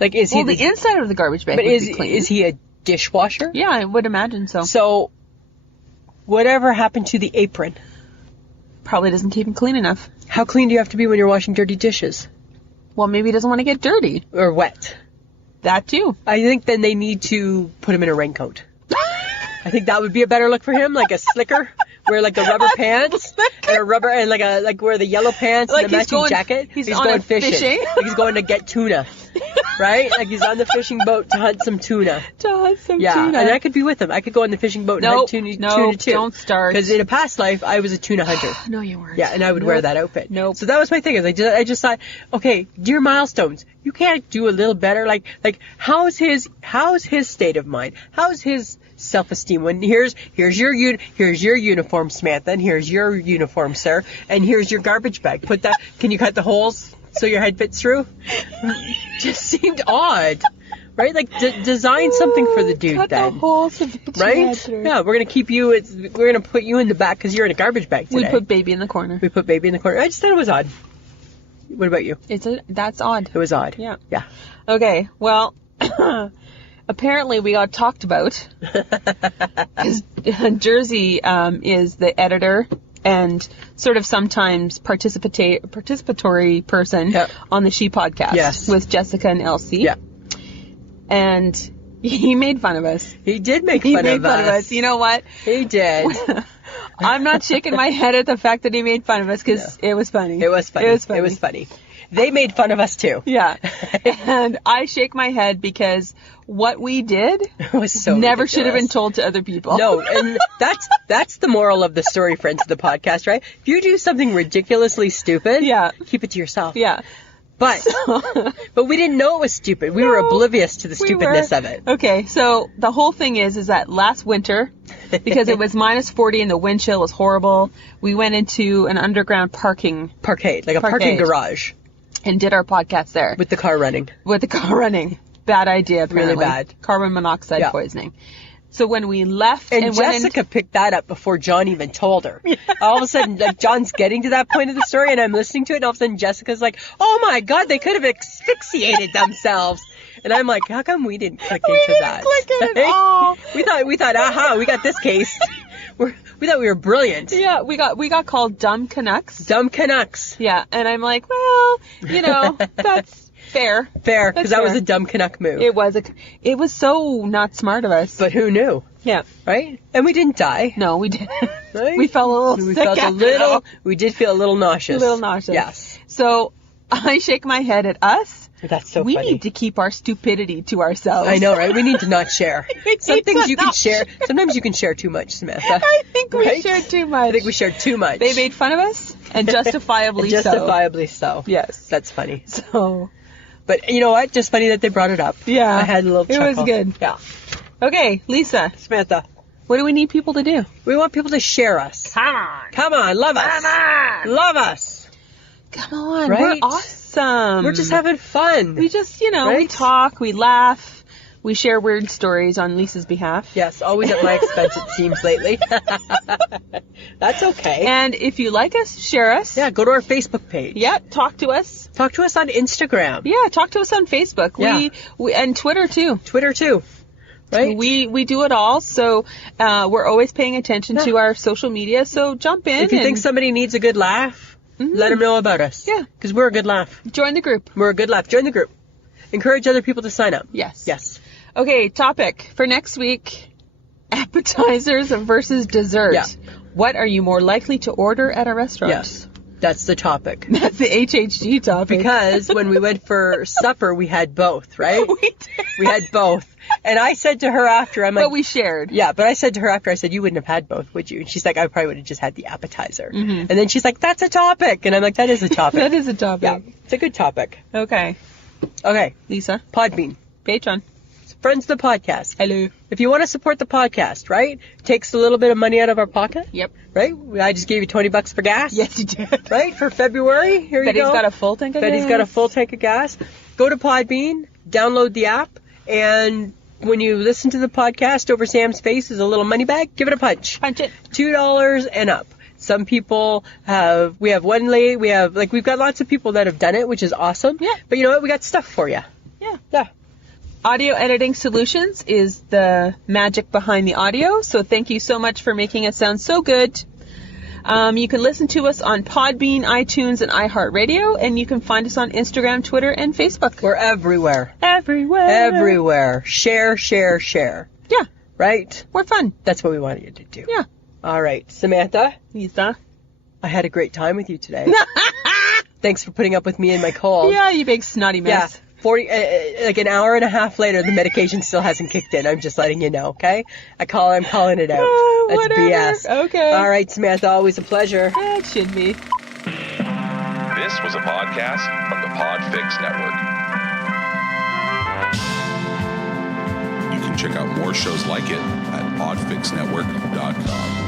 Like, is he the inside of the garbage bag would be clean. Is he a dishwasher? Yeah, I would imagine so. So, whatever happened to the apron? Probably doesn't keep him clean enough. How clean do you have to be when you're washing dirty dishes? Well, maybe he doesn't want to get dirty. Or wet. That too. I think then they need to put him in a raincoat. I think that would be a better look for him, like a slicker, wear like the rubber pants and a rubber and like wear the yellow pants like and a matching jacket. He's going fishing. Like he's going to get tuna. right? Like he's on the fishing boat to hunt some tuna. Tuna. And I could be with him. I could go on the fishing boat and hunt tuna too. Don't start. Because in a past life, I was a tuna hunter. No, you weren't. Yeah, and I would wear that outfit. Nope. So that was my thing. Is I just thought, okay, dear Milestones, you can't do a little better. Like how's his state of mind? How's his self-esteem when here's your uniform, Samantha, and here's your uniform, sir, and here's your garbage bag. Can you cut the holes so your head fits through? Just seemed odd, right? Like design something for the dude. Cut then the holes so right? Yeah, we're gonna put you in the back because you're in a garbage bag today. We put baby in the corner. I just thought it was odd. What about you? That's odd. It was odd. Yeah. Yeah. Okay, well, apparently we got talked about because Jersey is the editor and sort of sometimes participatory person on the She podcast. Yes. With Jessica and Elsie. Yeah. And he made fun of us. He did make fun of us. You know what? He did. I'm not shaking my head at the fact that he made fun of us because it was funny. It was funny. They made fun of us too. Yeah. And I shake my head because what we did was so never ridiculous. should have been told to other people. No, and that's the moral of the story, friends of the podcast, right? If you do something ridiculously stupid, keep it to yourself. Yeah. But we didn't know it was stupid. We were oblivious to the stupidness of it. Okay, so the whole thing is that last winter, because it was minus 40 and the wind chill was horrible, we went into an underground parking garage. And did our podcast there. With the car running. Bad idea, apparently. Really bad. Carbon monoxide poisoning. So when we left and Jessica picked that up before John even told her. Yeah. All of a sudden, like John's getting to that point of the story and I'm listening to it and all of a sudden Jessica's like, oh my God, they could have asphyxiated themselves. And I'm like, how come we didn't click into that? We didn't click it at all. We thought, aha, we got this case. We thought we were brilliant. Yeah, we got called Dumb Canucks. Dumb Canucks. Yeah, and I'm like, well, that's fair. Fair, because that was a dumb Canuck move. It was so not smart of us. But who knew? Yeah. Right? And we didn't die. No, we didn't. Right? We felt a little sick. We did feel a little nauseous. Yes. So I shake my head at us. That's so funny. We need to keep our stupidity to ourselves. I know, right? We need to not share. Some things you can share. Sometimes you can share too much, Samantha. I think we shared too much. I think we shared too much. They made fun of us, and justifiably so. Justifiably so. Yes. That's funny. So. But you know what? Just funny that they brought it up. Yeah. I had a little chuckle. It was good. Yeah. Okay, Lisa. Samantha. What do we need people to do? We want people to share us. Come on. Come on. Love us. Come on. Love us. Come on. Right? We're awesome. We're just having fun. We just, we talk, we laugh, we share weird stories on Lisa's behalf. Yes, always at my expense, it seems lately. That's okay. And if you like us, share us. Yeah, go to our Facebook page. Yeah, talk to us. Talk to us on Instagram. Yeah, talk to us on Facebook. Yeah. We and Twitter too. Right? We do it all, so we're always paying attention to our social media, so jump in. If you think somebody needs a good laugh, let them know about us. Yeah. Because we're a good laugh. Join the group. We're a good laugh. Join the group. Encourage other people to sign up. Yes. Okay, topic for next week, appetizers versus dessert. Yeah. What are you more likely to order at a restaurant? Yes. That's the topic. That's the HHG topic. Because when we went for supper, we had both, right? We did. We had both. And I said to her after, I'm like... But we shared. Yeah, but I said to her after, I said, you wouldn't have had both, would you? And she's like, I probably would have just had the appetizer. Mm-hmm. And then she's like, that's a topic. And I'm like, that is a topic. That is a topic. Yeah, it's a good topic. Okay. Lisa. Podbean. Patreon. Friends of the podcast. Hello. If you want to support the podcast, right? Takes a little bit of money out of our pocket. Yep. Right? I just gave you $20 for gas. Yes, you did. Right? For February. Here you go. Betty's got a full tank of gas. Betty's got a full tank of gas. Go to Podbean, download the app, and when you listen to the podcast, over Sam's face is a little money bag. Give it a punch. Punch it. $2 and up. Some people we've got lots of people that have done it, which is awesome. Yeah. But you know what? We got stuff for you. Yeah. Yeah. Audio Editing Solutions is the magic behind the audio, so thank you so much for making it sound so good. You can listen to us on Podbean, iTunes, and iHeartRadio, and you can find us on Instagram, Twitter, and Facebook. We're everywhere. Everywhere. Share. Yeah. Right? We're fun. That's what we wanted you to do. Yeah. All right. Samantha. Lisa. I had a great time with you today. Thanks for putting up with me and my cold. Yeah, you big snotty mess. Yeah. like an hour and a half later, the medication still hasn't kicked in. I'm just letting you know, okay? I'm calling it out. That's whatever. BS. Okay. All right, Samantha, always a pleasure. Yeah, it should be. This was a podcast from the Podfix Network. You can check out more shows like it at podfixnetwork.com.